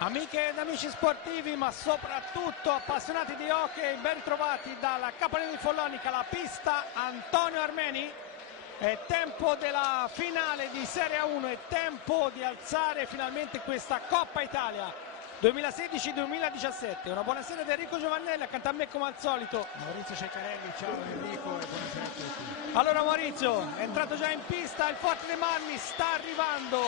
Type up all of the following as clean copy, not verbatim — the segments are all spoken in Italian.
Amiche ed amici sportivi, ma soprattutto appassionati di hockey, ben ritrovati dalla Capannina di Follonica, la pista Antonio Armeni. È tempo della finale di Serie A1, è tempo di alzare finalmente questa Coppa Italia 2016-2017. Una buonasera da Enrico Giovannelli, accanto a me come al solito Maurizio Ceccarelli. Ciao Enrico e buonasera a tutti. Allora Maurizio, è entrato già in pista il Forte dei Marmi, sta arrivando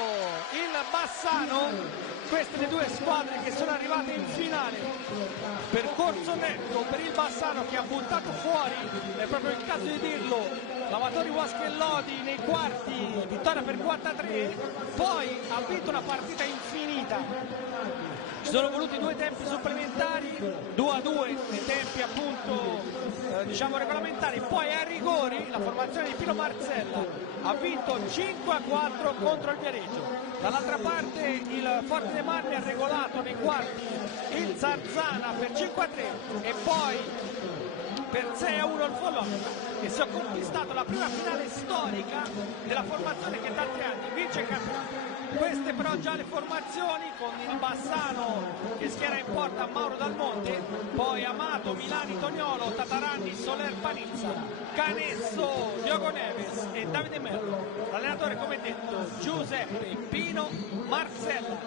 il Bassano. Queste le due squadre che sono arrivate in finale. Percorso netto per il Bassano che ha buttato fuori, è proprio il caso di dirlo, l'Amatori Huasca e Lodi nei quarti, vittoria per 4-3, poi ha vinto una partita infinita. Ci sono voluti due tempi supplementari, 2-2 nei tempi appunto diciamo regolamentari, poi a rigori la formazione di Pino Marzella ha vinto 5-4 contro il Viareggio. Dall'altra parte il Forte dei Marmi ha regolato nei quarti il Zarzana per 5-3 e poi per 6-1 il Follonica, che si è conquistato la prima finale storica della formazione che da 3 anni vince il campionato. Queste però già le formazioni, con il Bassano che schiera in porta Mauro Dalmonte, poi Amato, Milani, Toniolo, Tataranni, Soler, Panizza, Canesso, Diogo Neves e Davide Merlo. L'allenatore, come detto, Giuseppe Pino Marzella,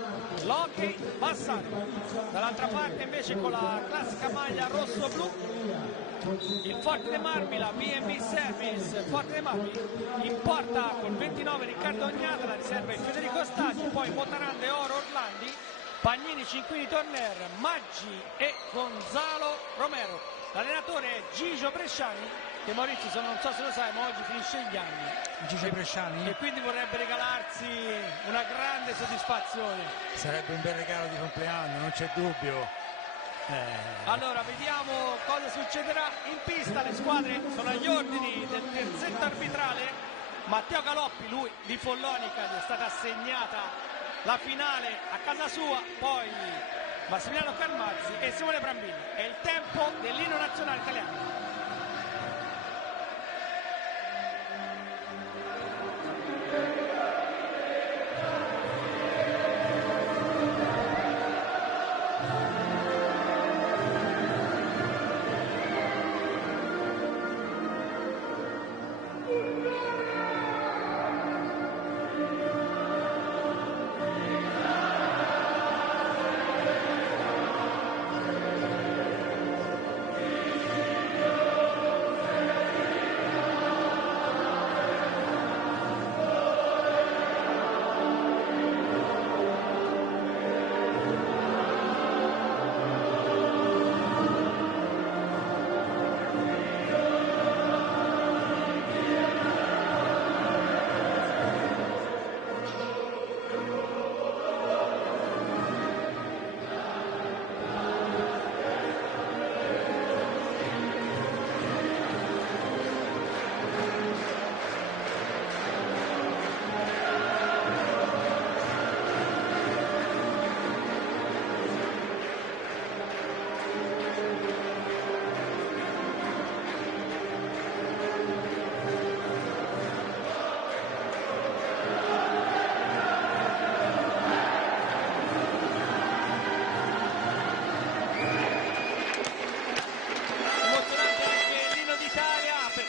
l'hockey Bassano. Dall'altra parte invece con la classica maglia rosso-blu il Forte dei Marmi, la B&B Service Forte dei Marmi, in porta con 29 Riccardo Ognata, la riserva è Federico Staggi, poi Motaranda e Oro Orlandi, Pagnini, Cinquini, Torner, Maggi e Gonzalo Romero. L'allenatore è Gigio Bresciani, che Maurizio, non so se lo sai, ma oggi finisce gli anni. Gigio Bresciani? E quindi vorrebbe regalarsi una grande soddisfazione. Sarebbe un bel regalo di compleanno, non c'è dubbio. Allora vediamo cosa succederà in pista. Le squadre sono agli ordini del terzetto arbitrale. Matteo Galoppi, lui di Follonica, gli è stata assegnata la finale a casa sua, poi Massimiliano Carmazzi e Simone Brambini. È il tempo dell'inno nazionale italiano.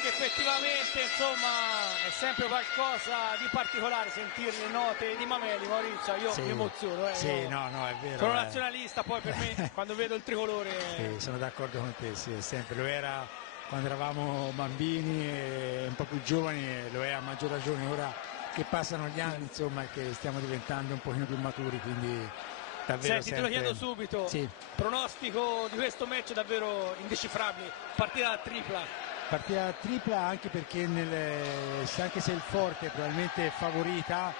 Effettivamente insomma è sempre qualcosa di particolare sentire le note di Mameli. Maurizio, io mi emoziono, sì, no, è vero, sono nazionalista, poi per me quando vedo il tricolore sì, sono d'accordo con te, sì, è sempre, lo era quando eravamo bambini e un po' più giovani, e lo è a maggior ragione ora che passano gli anni, insomma, che stiamo diventando un pochino più maturi, quindi davvero. Senti, te lo chiedo subito, sì. Pronostico di questo match davvero indecifrabile, partita tripla. Partita tripla anche perché anche se il Forte è probabilmente favorita,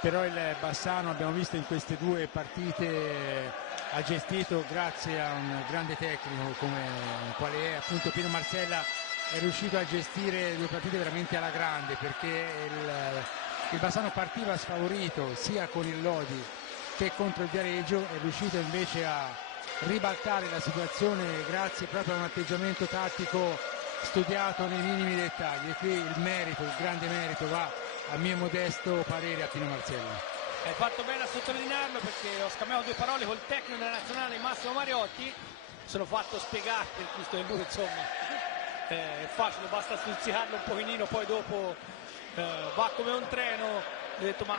però il Bassano, abbiamo visto in queste due partite, ha gestito grazie a un grande tecnico come quale è appunto Pino Marzella, è riuscito a gestire due partite veramente alla grande, perché il Bassano partiva sfavorito sia con il Lodi che contro il Viareggio, è riuscito invece a ribaltare la situazione grazie proprio a un atteggiamento tattico studiato nei minimi dettagli, e qui il grande merito va a mio modesto parere a Pino Marzella. Hai fatto bene a sottolinearlo, perché ho scambiato due parole col tecnico della nazionale Massimo Mariotti, sono fatto spiegare, visto che lui insomma è facile, basta stuzzicarlo un pochino, poi dopo va come un treno. Ho detto ma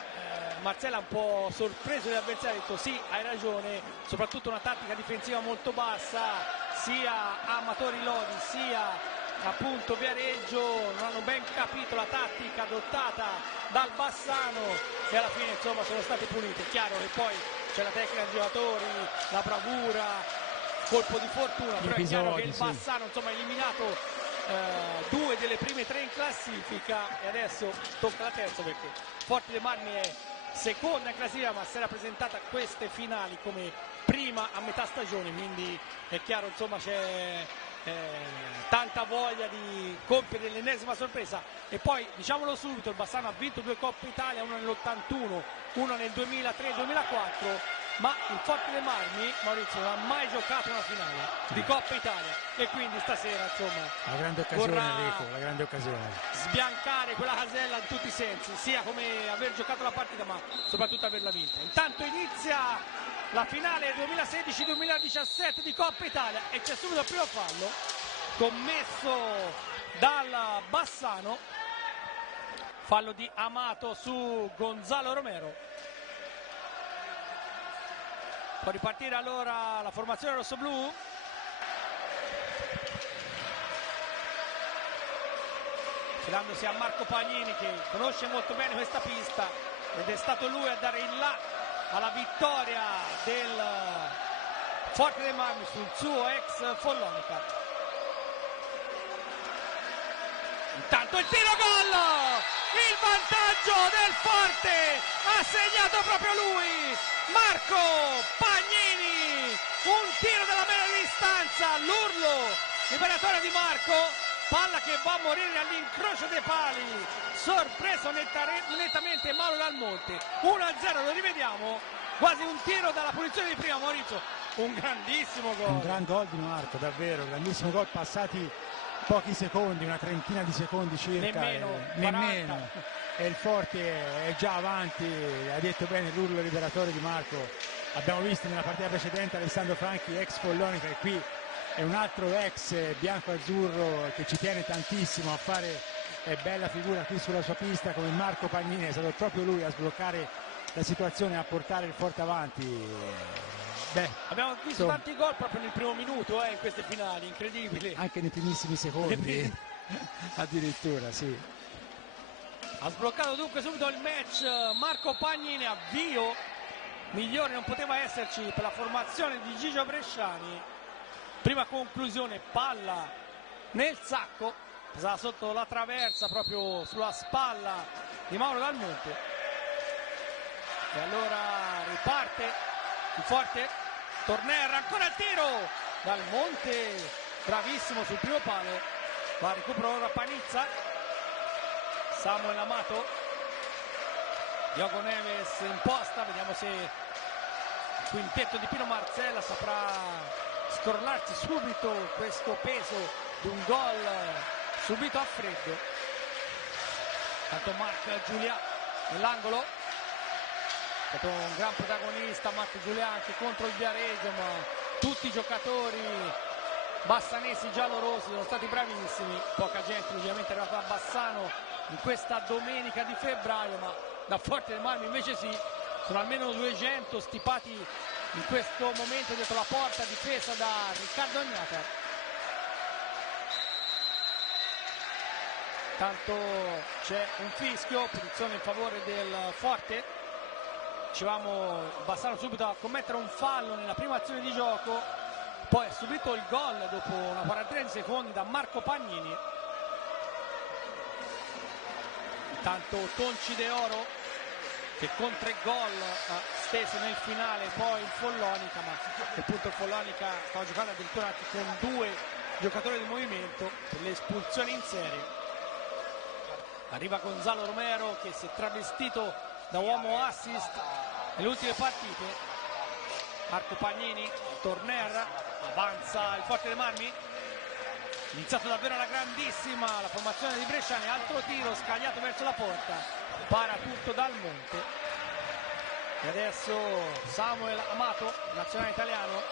Marcella è un po' sorpreso dagli avversari, ha detto sì, hai ragione, soprattutto una tattica difensiva molto bassa, sia Amatori Lodi sia appunto Viareggio non hanno ben capito la tattica adottata dal Bassano e alla fine insomma sono stati puniti. È chiaro che poi c'è la tecnica dei giocatori, la bravura, colpo di fortuna, però è chiaro che il Bassano insomma ha eliminato due delle prime tre in classifica e adesso tocca la terza, perché Forte dei Marmi è seconda in classifica ma si era presentata a queste finali come prima a metà stagione, quindi è chiaro insomma c'è tanta voglia di compiere l'ennesima sorpresa. E poi diciamolo subito, il Bassano ha vinto due Coppe Italia, una nell'81, una nel 2003-2004, ma il Forte dei Marmi, Maurizio, non ha mai giocato una finale di Coppa Italia e quindi stasera insomma la grande occasione, Enrico, la grande occasione, sbiancare quella casella in tutti i sensi, sia come aver giocato la partita ma soprattutto averla vinta. Intanto inizia la finale 2016-2017 di Coppa Italia e c'è subito il primo fallo commesso dal Bassano, fallo di Amato su Gonzalo Romero. Può ripartire allora la formazione rossoblù. Filandosi a Marco Pagnini, che conosce molto bene questa pista ed è stato lui a dare il là alla vittoria del Forte dei Marmi sul suo ex Follonica. Intanto il tiro, gol! Il vantaggio del Forte, ha segnato proprio lui, Marco Pagnini, un tiro dalla media distanza, l'urlo liberatorio di Marco, palla che va a morire all'incrocio dei pali, sorpreso nettamente Mauro Dal Monte. 1-0, lo rivediamo, quasi un tiro dalla punizione di prima, Maurizio, un grandissimo gol. Un gran gol di Marco, davvero, grandissimo gol, passati pochi secondi, una trentina di secondi circa, nemmeno. E il Forte è già avanti, ha detto bene l'urlo liberatorio di Marco. Abbiamo visto nella partita precedente Alessandro Franchi, ex Follonica, e qui è un altro ex bianco-azzurro che ci tiene tantissimo a fare bella figura qui sulla sua pista, come Marco Pagnini. È stato proprio lui a sbloccare la situazione, a portare il Forte avanti. Abbiamo visto tanti gol proprio nel primo minuto in queste finali, incredibile. Anche nei primissimi secondi, addirittura, sì. Ha sbloccato dunque subito il match Marco Pagnini, avvio migliore non poteva esserci per la formazione di Gigio Bresciani. Prima conclusione, palla nel sacco, pesava sotto la traversa proprio sulla spalla di Mauro Dal Monte. E allora riparte il Forte. Tornerra, ancora il tiro Dal Monte, bravissimo sul primo palo, va a recupero ora Panizza, Samuel Amato, Diogo Neves imposta, vediamo se il quintetto di Pino Marcella saprà scrollarsi subito questo peso di un gol subito a freddo. Tanto Marc Giulia nell'angolo, è stato un gran protagonista Marco Giulia anche contro il Viareggio, ma tutti i giocatori bassanesi giallorossi sono stati bravissimi. Poca gente ovviamente è arrivata a Bassano in questa domenica di febbraio, ma da Forte dei Marmi invece sì, sono almeno 200 stipati in questo momento dietro la porta difesa da Riccardo Agnata. Tanto c'è un fischio, posizione in favore del Forte. Dicevamo Bassano subito a commettere un fallo nella prima azione di gioco, poi ha subito il gol dopo una quarantina di secondi da Marco Pagnini. Intanto Tonci De Oro che con 3 gol steso nel finale poi il Follonica, ma appunto il Follonica stava giocando addirittura anche con 2 giocatori di movimento per le espulsioni in serie. Arriva Gonzalo Romero che si è travestito da uomo assist nelle ultime partite. Marco Pagnini, Torner, avanza il Forte dei Marmi, iniziato davvero alla grandissima la formazione di Bresciani, altro tiro scagliato verso la porta, para tutto Dal Monte. E adesso Samuel Amato, nazionale italiano,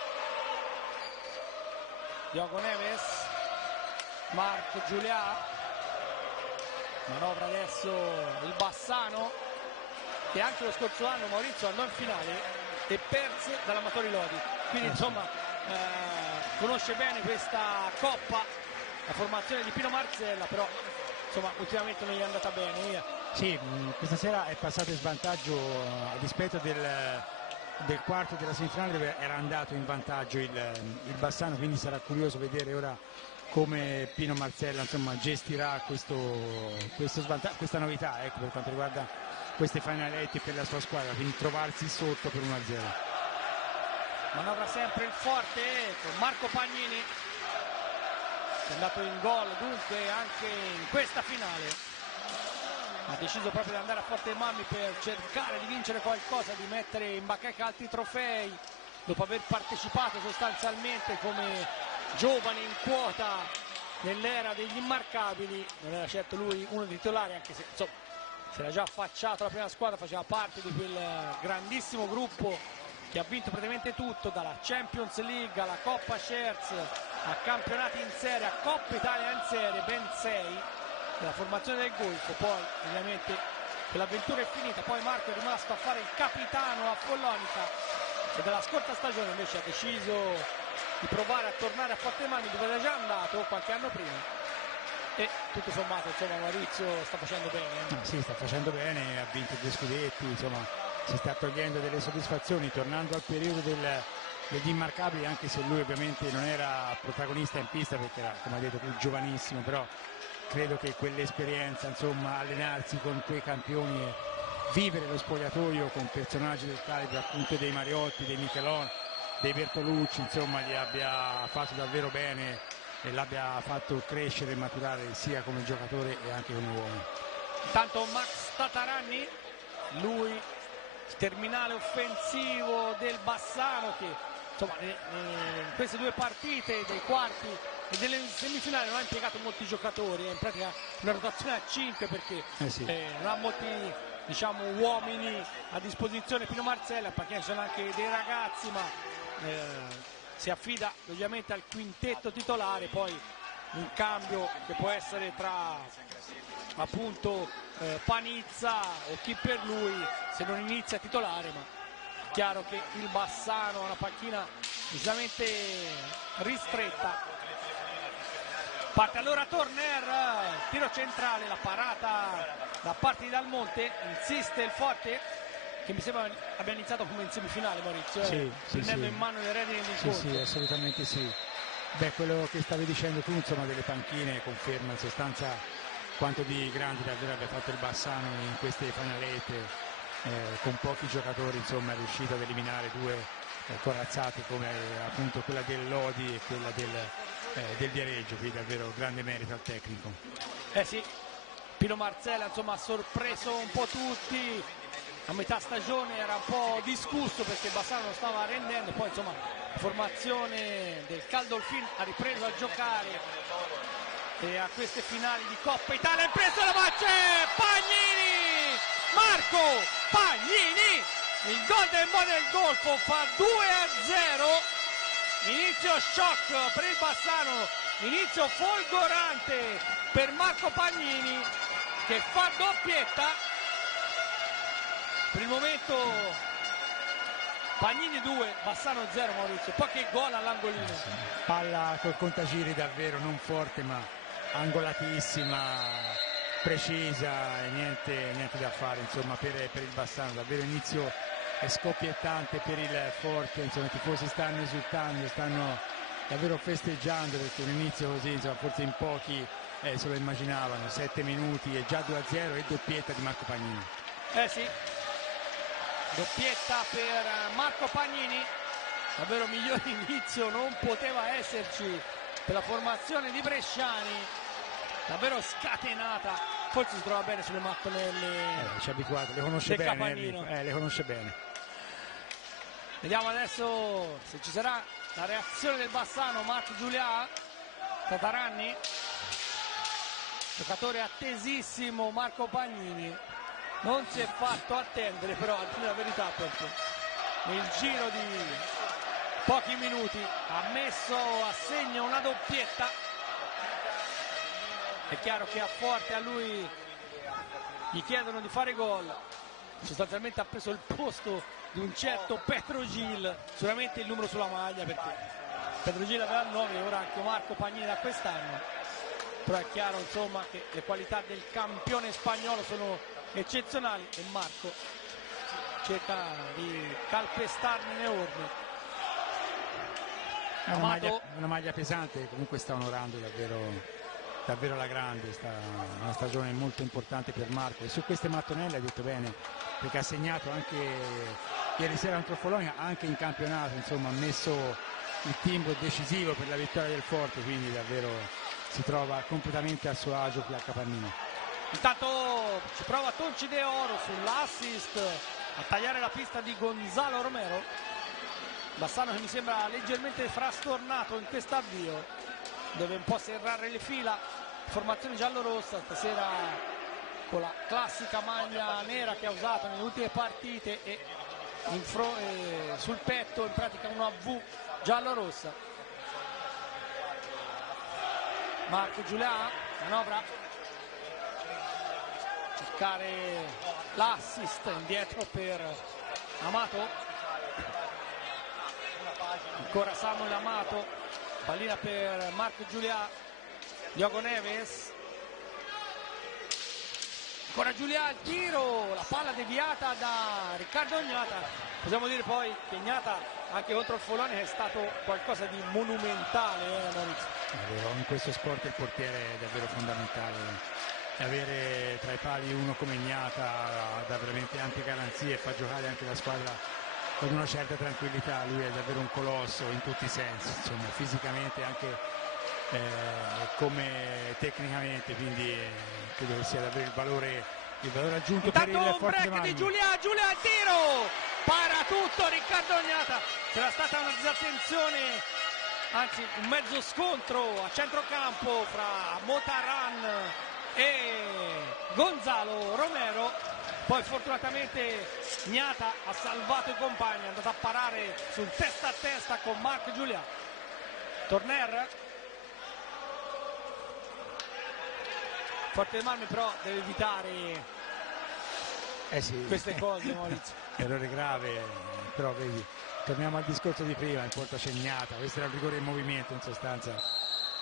Diogo Neves, Marco Giulià, manovra adesso il Bassano, che anche lo scorso anno Maurizio andò in finale e perse dall'Amatori Lodi, quindi insomma conosce bene questa coppa, la formazione di Pino Marzella, però insomma ultimamente non gli è andata bene. Via. Sì, questa sera è passato in svantaggio a dispetto del quarto della semifinale, dove era andato in vantaggio il Bassano, quindi sarà curioso vedere ora come Pino Marzella insomma gestirà questa novità, ecco, per quanto riguarda queste finaletti per la sua squadra, quindi trovarsi sotto per 1-0. Manovra sempre il forte con Marco Pagnini, che è andato in gol dunque anche in questa finale. Ha deciso proprio di andare a Forte dei Marmi per cercare di vincere qualcosa, di mettere in bacheca altri trofei, dopo aver partecipato sostanzialmente come giovane in quota nell'era degli immarcabili. Non era certo lui uno dei titolari, anche se insomma si era già affacciato alla prima squadra, faceva parte di quel grandissimo gruppo che ha vinto praticamente tutto, dalla Champions League alla Coppa Shares, a campionati in serie, a Coppa Italia in serie, ben 6 della formazione del Golfo. Poi ovviamente quell'avventura è finita, poi Marco è rimasto a fare il capitano a Follonica e dalla scorsa stagione invece ha deciso di provare a tornare a Forte dei Marmi, dove era già andato qualche anno prima, e tutto sommato insomma Maurizio sta facendo bene. Sì, sta facendo bene, ha vinto 2 scudetti, insomma si sta togliendo delle soddisfazioni, tornando al periodo degli immarcabili, anche se lui ovviamente non era protagonista in pista perché era, come ha detto, più giovanissimo, però credo che quell'esperienza, insomma, allenarsi con quei campioni e vivere lo spogliatoio con personaggi del calibro appunto dei Mariotti, dei Michelon, dei Bertolucci, insomma, gli abbia fatto davvero bene e l'abbia fatto crescere e maturare sia come giocatore e anche come uomo. Intanto Max Tataranni, lui terminale offensivo del Bassano, che insomma in queste 2 partite dei quarti e delle semifinali non ha impiegato molti giocatori, è in pratica una rotazione a 5 perché non ha molti, diciamo, uomini a disposizione Pino Marzella, perché ci sono anche dei ragazzi, ma si affida ovviamente al quintetto titolare, poi un cambio che può essere tra appunto Panizza o chi per lui se non inizia a titolare, ma è chiaro che il Bassano ha una panchina decisamente ristretta. Parte allora Torner, tiro centrale, la parata da parte di Dalmonte, insiste il Forte, che mi sembra abbia iniziato come in semifinale, Maurizio, prendendo in mano le redini dell'incontro. Sì, assolutamente sì. Beh, quello che stavi dicendo tu, insomma, delle panchine conferma in sostanza quanto di grandi davvero abbia fatto il Bassano in queste finalette, con pochi giocatori, insomma, è riuscito ad eliminare 2 corazzate come appunto quella del Lodi e quella del Viareggio, quindi davvero grande merito al tecnico. Sì, Pino Marzella insomma ha sorpreso un po' tutti, a metà stagione era un po' discusso perché il Bassano non stava rendendo, poi insomma la formazione del Caldolfin ha ripreso a giocare e a queste finali di Coppa Italia ha preso la Mace, Pagnini, Marco Pagnini, il Golden Boy del Golfo fa 2-0, inizio shock per il Bassano, inizio folgorante per Marco Pagnini che fa doppietta. Per il momento Pagnini 2, Bassano 0, Maurizio, poi che gol all'angolino. Palla col contagiri davvero non forte ma angolatissima, precisa e niente da fare insomma per il Bassano, davvero inizio scoppiettante per il Forte, insomma i tifosi stanno esultando, stanno davvero festeggiando perché un inizio così insomma forse in pochi se lo immaginavano, 7 minuti e già 2-0 e doppietta di Marco Pagnini. Sì, doppietta per Marco Pagnini, davvero miglior inizio non poteva esserci per la formazione di bresciani, davvero scatenata, forse si trova bene sulle mattonelle, ci è abituato, le conosce bene, le conosce bene. Vediamo adesso se ci sarà la reazione del Bassano. Marco Giulià, Tataranni, giocatore attesissimo Marco Pagnini, non si è fatto attendere, però a dire la verità, perché nel giro di pochi minuti ha messo a segno una doppietta. È chiaro che a Forte a lui gli chiedono di fare gol, sostanzialmente ha preso il posto di un certo Petro Gil, sicuramente il numero sulla maglia, perché Petro Gil aveva il 9 e ora anche Marco Pagnini da quest'anno, però è chiaro insomma che le qualità del campione spagnolo sono eccezionali e Marco cerca di calpestarne le orme. È una maglia pesante, comunque sta onorando davvero la grande, una stagione molto importante per Marco, e su queste mattonelle ha detto bene, perché ha segnato anche ieri sera contro Fologna, anche in campionato, insomma ha messo il timbro decisivo per la vittoria del Forte, quindi davvero si trova completamente a suo agio qui a Capannino. Intanto ci prova Tonci De Oro sull'assist a tagliare la pista di Gonzalo Romero. Bassano che mi sembra leggermente frastornato in questo avvio, deve un po' serrare le fila. Formazione giallorossa stasera con la classica maglia nera che ha usato nelle ultime partite e sul petto in pratica una V giallorossa. Marco Giulià manovra, cercare l'assist indietro per Amato, ancora Samuel Amato, pallina per Marco Giulià, Diogo Neves, ancora Giulià al tiro, la palla deviata da Riccardo Gnata. Possiamo dire poi che Gnata anche contro il Foloni è stato qualcosa di monumentale, Maurizio. In questo sport il portiere è davvero fondamentale, e avere tra i pali uno come Gnata dà veramente ampie garanzie e fa giocare anche la squadra con una certa tranquillità. Lui è davvero un colosso in tutti i sensi, insomma, fisicamente e anche come tecnicamente, quindi credo che sia davvero il valore aggiunto. Intanto per il un Forte break di Giulià al tiro, para tutto Riccardo Gnata. C'era stata una disattenzione, anzi un mezzo scontro a centrocampo fra Motaran e Gonzalo Romero, poi fortunatamente Gnata ha salvato i compagni, è andato a parare sul testa a testa con Marco Giulià. Torner, Forte dei Marmi però deve evitare queste cose, Maurizio. Errore grave, però vedi, torniamo al discorso di prima, in porta c'è Gnata, questo era un rigore in movimento in sostanza,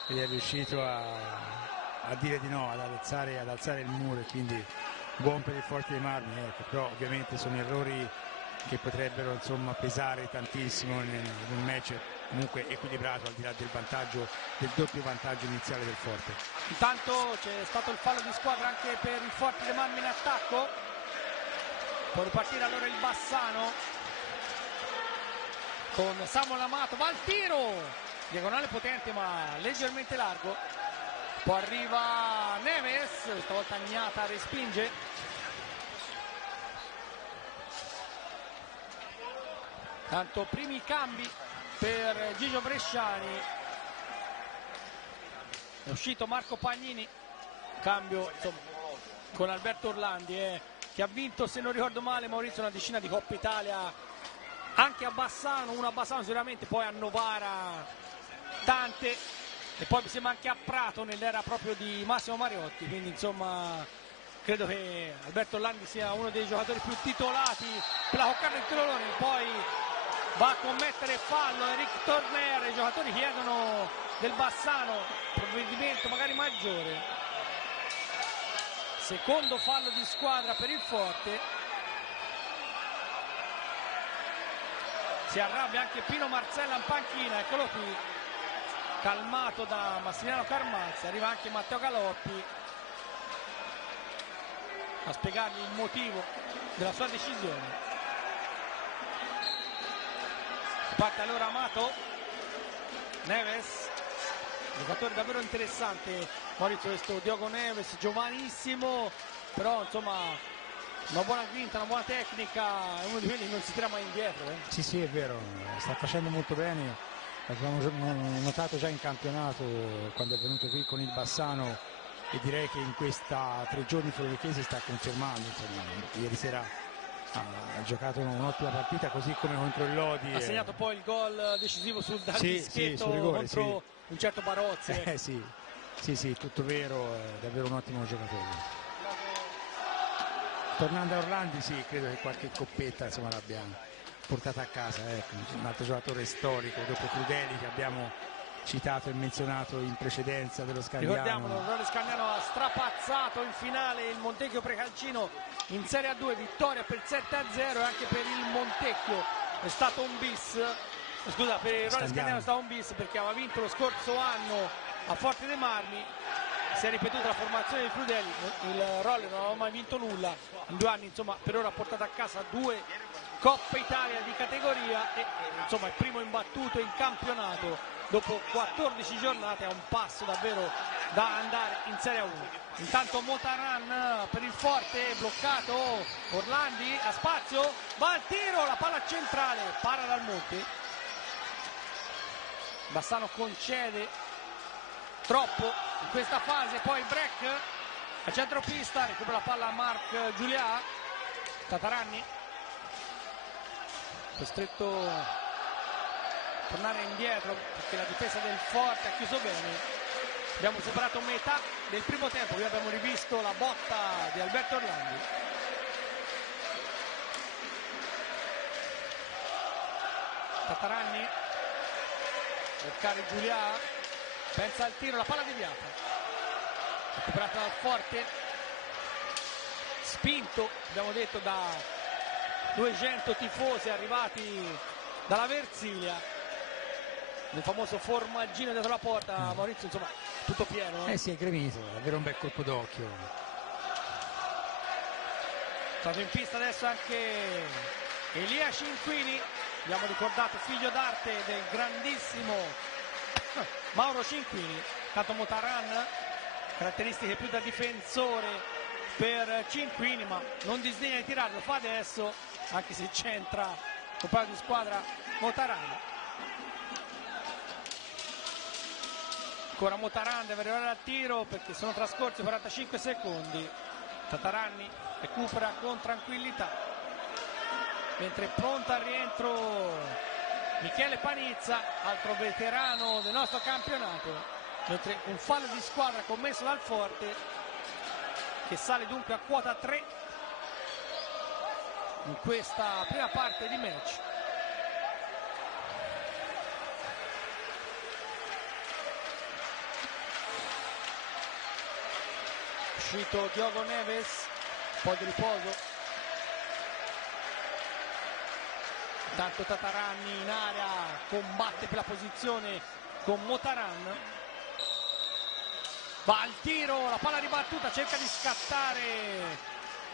ed è riuscito a dire di no, ad alzare il muro, e quindi buon per il Forte dei Marmi, ecco. Però ovviamente sono errori che potrebbero insomma pesare tantissimo in un match comunque equilibrato, al di là del doppio vantaggio iniziale del Forte. Intanto c'è stato il fallo di squadra anche per il Forte dei Marmi in attacco, può ripartire allora il Bassano con Samuel Amato, va al tiro, diagonale potente ma leggermente largo, poi arriva Neves, stavolta Gnata respinge. Tanto primi cambi per Gigio Bresciani, è uscito Marco Pagnini, cambio insomma, con Alberto Orlandi che ha vinto, se non ricordo male, Maurizio, una decina di Coppa Italia anche a Bassano, una a Bassano sicuramente, poi a Novara tante, e poi mi sembra anche a Prato nell'era proprio di Massimo Mariotti, quindi insomma credo che Alberto Orlandi sia uno dei giocatori più titolati per la Coccarda del Tirolone. Poi va a commettere fallo Eric Torner, i giocatori chiedono del Bassano provvedimento magari maggiore. Secondo fallo di squadra per il Forte, si arrabbia anche Pino Marzella in panchina, eccolo qui, calmato da Massimiliano Carmazzi, arriva anche Matteo Galoppi a spiegargli il motivo della sua decisione. Parte allora Amato, Neves, giocatore davvero interessante, Maurizio, questo Diogo Neves, giovanissimo, però insomma una buona grinta, una buona tecnica, è uno di quelli che non si tira mai indietro. Sì, è vero, sta facendo molto bene, l'abbiamo notato già in campionato quando è venuto qui con il Bassano, e direi che in questa 3 giorni fuori chiesa sta confermando, insomma, ieri sera ha giocato un'ottima partita, così come contro il Lodi. Ha segnato poi il gol decisivo sul dischetto sul rigore, contro un certo Barozzi. Sì, tutto vero, è davvero un ottimo giocatore. Tornando a Orlandi, sì, credo che qualche coppetta insomma l'abbia portata a casa, ecco, un altro giocatore storico dopo Crudeli che abbiamo citato e menzionato in precedenza dello Scandiano. Ricordiamolo, Rode Scandiano ha strapazzato in finale il Montecchio Precalcino in Serie A2, vittoria per 7-0, e anche per il Montecchio è stato un bis, scusa, per il Rode Scandiano è stato un bis perché aveva vinto lo scorso anno a Forte dei Marmi. Si è ripetuta la formazione di Crudeli, il Rolle non aveva mai vinto nulla in 2 anni, insomma per ora ha portato a casa 2 Coppa Italia di categoria e insomma è primo imbattuto in campionato dopo 14 giornate, a un passo davvero da andare in Serie 1. Intanto Motaran per il Forte, bloccato Orlandi, a spazio, va al tiro, la palla centrale, para dal Monte, Bassano concede troppo in questa fase, poi il break a centropista, recupera la palla Marc Giulià, Tataranni costretto a tornare indietro perché la difesa del Forte ha chiuso bene. Abbiamo superato metà del primo tempo, qui abbiamo rivisto la botta di Alberto Orlandi. Tataranni, cercare Giulià, pensa al tiro, la palla deviata, recuperata dal Forte, spinto, abbiamo detto, da 200 tifosi arrivati dalla Versilia, nel famoso formaggino dietro la porta. Maurizio, insomma, tutto pieno. Sì, è gremito, è davvero un bel colpo d'occhio. È stato in pista adesso anche Elia Cinquini, abbiamo ricordato figlio d'arte del grandissimo Mauro Cinquini. Tanto Motaran, caratteristiche più da difensore per Cinquini, ma non disdegna di tirare, lo fa adesso, anche se c'entra compagno di squadra Motaran. Ancora Motaran deve arrivare al tiro perché sono trascorsi 45 secondi. Tataranni recupera con tranquillità, mentre è pronto al rientro Michele Panizza, altro veterano del nostro campionato, mentre un fallo di squadra commesso dal Forte, che sale dunque a quota 3 in questa prima parte di match. Uscito Diogo Neves, un po' di riposo. Intanto Tataranni in area combatte per la posizione con Motaran, va al tiro, la palla ribattuta, cerca di scattare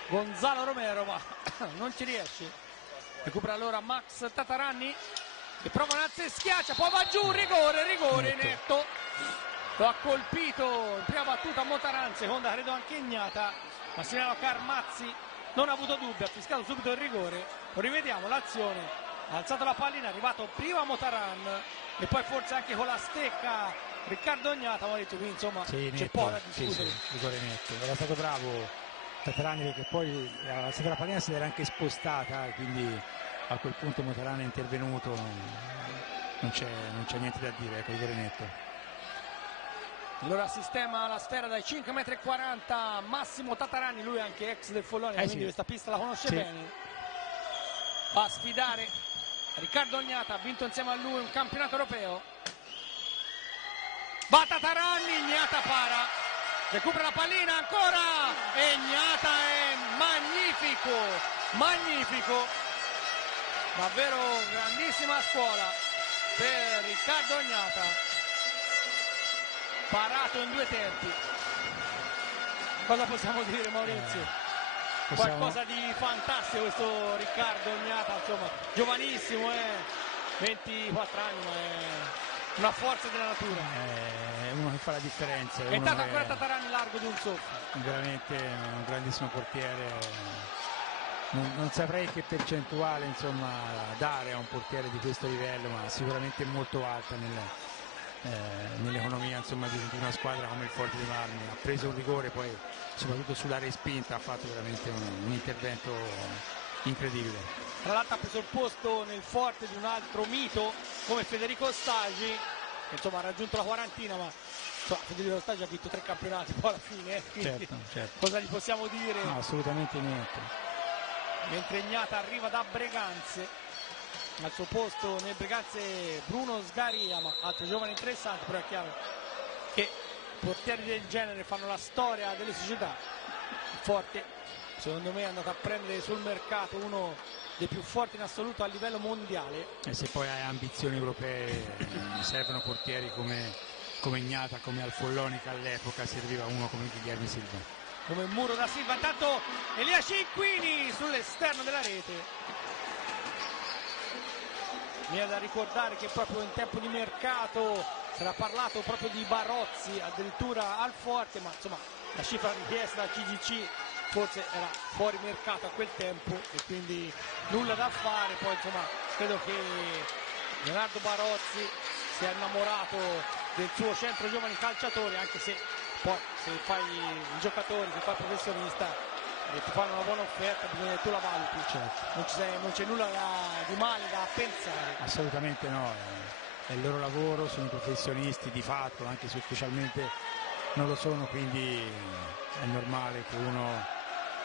Gonzalo Romero ma non ci riesce. Recupera allora Max Tataranni che prova un alzo e schiaccia, poi va giù, rigore netto. Lo ha colpito in prima battuta Motaran, seconda credo anche Ignata, Massimiliano Carmazzi non ha avuto dubbi, ha fischiato subito il rigore. Lo rivediamo l'azione, ha alzato la pallina, è arrivato prima Motaran e poi forse anche con la stecca Riccardo Ignata, Maurizio, quindi insomma c'è poco da discutere. Rigore netto, era stato bravo Tataranni perché poi ha alzato la pallina, si era anche spostata, quindi a quel punto Motaran è intervenuto, non c'è niente da dire, ecco, rigore netto. Allora sistema la sfera dai 5,40 m Massimo Tataranni, lui è anche ex del Follonia, quindi questa pista la conosce bene. Va a sfidare Riccardo Ignata, ha vinto insieme a lui un campionato europeo. Va Tataranni, Ignata para, recupera la pallina ancora e Ignata è magnifico, davvero grandissima scuola per Riccardo Ignata, parato in 2 tempi. Cosa possiamo dire, Maurizio? Qualcosa di fantastico questo Riccardo Ignata, insomma, giovanissimo, 24 anni, ma è una forza della natura. È uno che fa la differenza. È stato ancora Tataranni largo di un soffio. Veramente un grandissimo portiere. Non saprei che percentuale insomma dare a un portiere di questo livello, ma sicuramente molto alta nell'economia insomma, di una squadra come il Forte dei Marmi. Ha preso un rigore, poi soprattutto sulla respinta ha fatto veramente un intervento incredibile. Tra l'altro ha preso il posto nel Forte di un altro mito come Federico Stagi, che insomma ha raggiunto la quarantina, ma insomma, Federico Stagi ha vinto 3 campionati poi alla fine, certo. cosa gli possiamo dire? No, assolutamente niente. Mentre Ignata arriva da Breganze, al suo posto nel Breganze Bruno Sgariama, altro giovane interessante, però è chiaro che portieri del genere fanno la storia delle società. Il Forte secondo me è andato a prendere sul mercato uno dei più forti in assoluto a livello mondiale. E se poi hai ambizioni europee servono portieri come Ignata, come Alfolloni, che all'epoca serviva uno come Guilherme Silva. Come Muro da Silva, intanto Elia Cinquini sull'esterno della rete. Mi è da ricordare che proprio in tempo di mercato si era parlato proprio di Barozzi addirittura al Forte, ma insomma la cifra richiesta dal CGC forse era fuori mercato a quel tempo e quindi nulla da fare. Poi insomma credo che Leonardo Barozzi sia innamorato del suo centro giovani calciatori, anche se poi se fai il giocatore, se fai il professionista e ti fanno una buona offerta bisogna che tu la valuti, certo. Non c'è nulla di male da pensare. Assolutamente no, è il loro lavoro, sono i professionisti di fatto, anche se ufficialmente non lo sono, quindi è normale che uno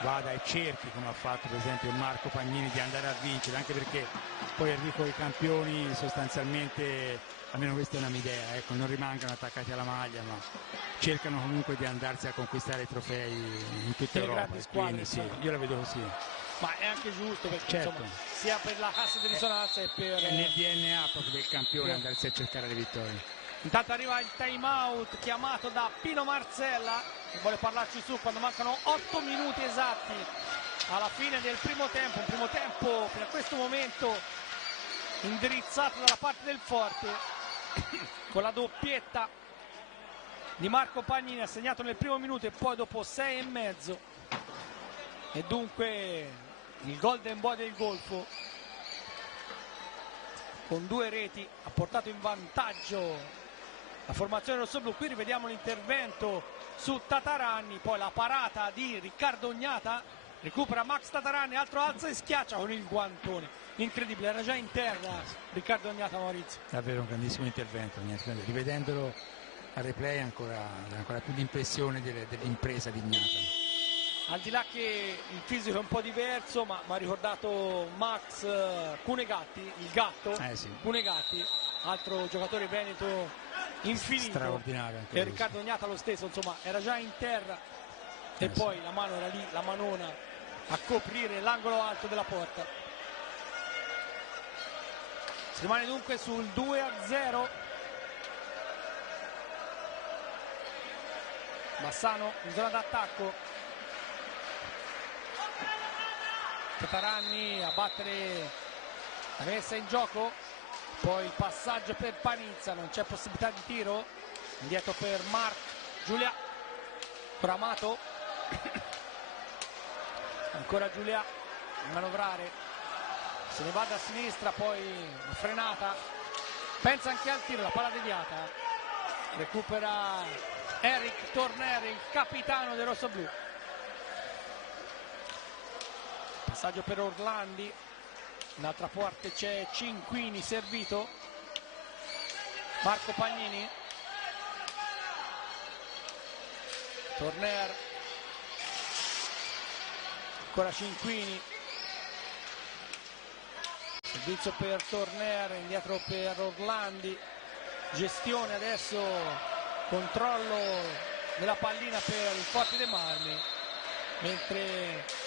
vada e cerchi, come ha fatto per esempio Marco Pagnini, di andare a vincere, anche perché poi Enrico i campioni sostanzialmente, almeno questa è una mia idea, ecco, non rimangano attaccati alla maglia, ma cercano comunque di andarsi a conquistare i trofei in tutta Europa. Quindi sì, io la vedo così. Ma è anche giusto perché certo, insomma, sia per la cassa di risonanza e per... È nel DNA proprio del campione andarsi a cercare le vittorie. Intanto arriva il time out chiamato da Pino Marzella, che vuole parlarci su quando mancano 8 minuti esatti alla fine del primo tempo. Un primo tempo fino a questo momento indirizzato dalla parte del Forte con la doppietta di Marco Pagnini, assegnato nel primo minuto e poi dopo 6 e mezzo, e dunque il Golden Boy del Golfo con 2 reti ha portato in vantaggio la formazione rossoblu. Qui rivediamo l'intervento su Tataranni, poi la parata di Riccardo Ognata, recupera Max Tataranni, altro alza e schiaccia con il guantone, incredibile, era già in terra Riccardo Ognata, Maurizio. Davvero un grandissimo intervento, rivedendolo al replay ancora più l'impressione dell'impresa di Ognata. Al di là che il fisico è un po' diverso, ma mi ha ricordato Max Cunegatti, il gatto, sì. Cunegatti, altro giocatore veneto infinito, straordinario anche e Riccardo Ognata lo stesso, insomma era già in terra e poi la mano era lì, la manona a coprire l'angolo alto della porta. Si rimane dunque sul 2-0. Bassano in zona d'attacco, Tataranni a battere la messa in gioco, poi il passaggio per Panizza, non c'è possibilità di tiro, indietro per Marc Giulia, Amato, ancora Giulia a manovrare, se ne va da sinistra, poi frenata, pensa anche al tiro, la palla deviata, recupera Eric Torner, il capitano dei rossoblù. Passaggio per Orlandi, d'altra parte c'è Cinquini servito, Marco Pagnini, Torner, ancora Cinquini, servizio per Torner, indietro per Orlandi, gestione adesso, controllo della pallina per il Forte dei Marmi, mentre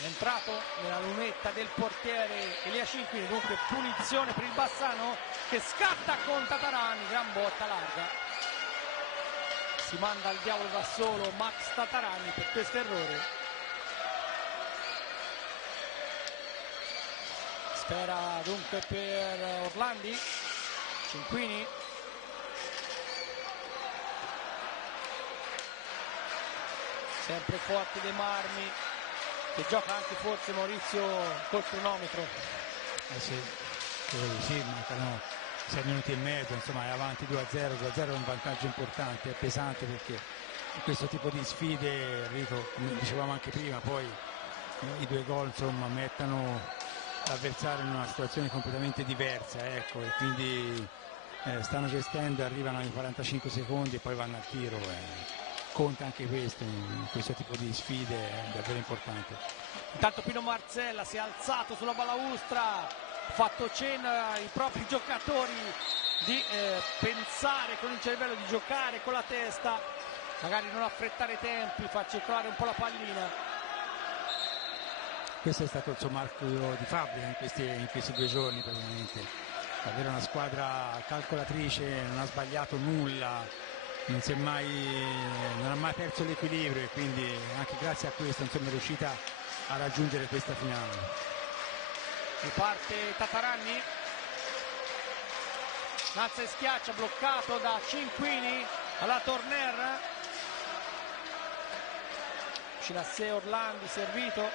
è entrato nella lunetta del portiere Elia Cinquini, dunque punizione per il Bassano che scatta con Tataranni, gran botta larga, si manda al diavolo da solo Max Tataranni per questo errore. Sfera dunque per Orlandi, Cinquini, sempre Forte dei Marmi che gioca anche forse Maurizio col cronometro. Sì, mancano 6 minuti e mezzo, insomma è avanti 2-0, 2-0 è un vantaggio importante, è pesante perché in questo tipo di sfide, Enrico, come dicevamo anche prima, poi i 2 gol insomma mettono l'avversario in una situazione completamente diversa, ecco, e quindi stanno gestendo, arrivano ai 45 secondi e poi vanno al tiro, conta anche questo in questo tipo di sfide, è davvero importante. Intanto Pino Marzella si è alzato sulla balaustra, ha fatto cenno ai propri giocatori di pensare con il cervello, di giocare con la testa, magari non affrettare i tempi, far circolare un po' la pallina. Questo è stato il suo marchio di fabbrica in questi 2 giorni praticamente, davvero una squadra calcolatrice, non ha sbagliato nulla, non ha mai perso l'equilibrio e quindi anche grazie a questo insomma, è riuscita a raggiungere questa finale. Riparte Tataranni, Nazza e schiaccia, bloccato da Cinquini, alla Torner, Cinasse Orlandi servito,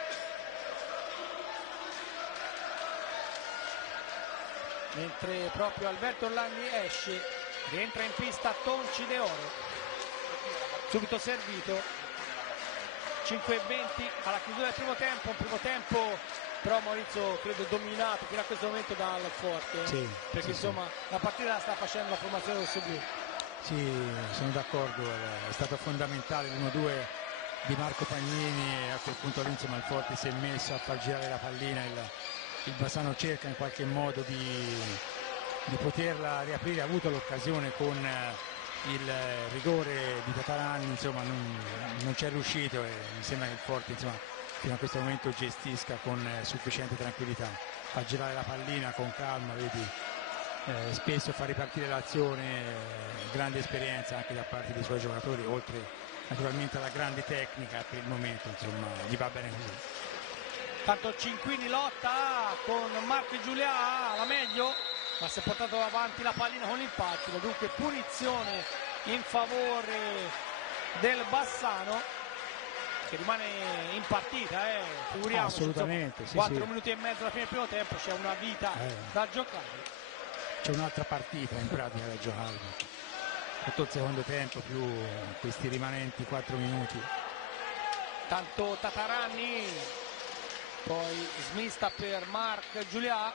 mentre proprio Alberto Orlandi esce, rientra in pista Tonci De Oro, subito servito. 5:20 alla chiusura del primo tempo, un primo tempo però Maurizio credo dominato fino a questo momento dal Forte, sì, perché sì, insomma la partita la sta facendo la formazione rossoblu. Sì, sono d'accordo, è stato fondamentale l'1-2 di Marco Pagnini e a quel punto lì insomma il Forte si è messo a far girare la pallina, il Bassano cerca in qualche modo di poterla riaprire, ha avuto l'occasione con il rigore di Tataranni, insomma non c'è riuscito e mi sembra che il Forte insomma, fino a questo momento gestisca con sufficiente tranquillità, fa girare la pallina con calma, vedi, spesso fa ripartire l'azione, grande esperienza anche da parte dei suoi giocatori, oltre naturalmente alla grande tecnica per il momento, insomma gli va bene così. Tanto Cinquini lotta con Marco Giulià alla meglio, ma si è portato avanti la pallina con l'impatto, dunque punizione in favore del Bassano che rimane in partita, figuriamoci, assolutamente, insomma, sì, 4 sì. minuti e mezzo alla fine del primo tempo, c'è una vita da giocare. C'è un'altra partita in pratica da giocare, tutto il secondo tempo più questi rimanenti 4 minuti. Tanto Tataranni, poi smista per Marc Giulià,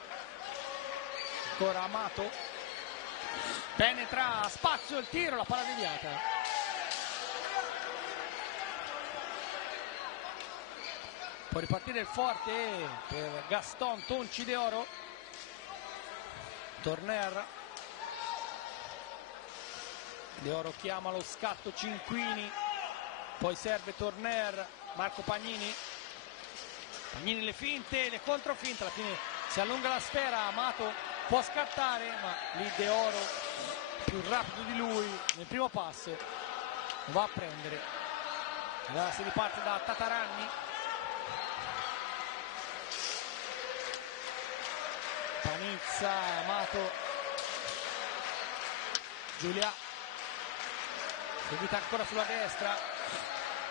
ancora Amato, penetra, spazio il tiro, la palla deviata. Può ripartire il Forte per Gaston Tonci De Oro. Torner. De Oro chiama lo scatto Cinquini, poi serve Torner, Marco Pagnini. Pagnini le finte, le controfinte, alla fine si allunga la sfera, Amato può scattare, ma lì De Oro più rapido di lui nel primo passo lo va a prendere. Allora si riparte da Tataranni. Panizza, Amato, Giulià, seguita ancora sulla destra,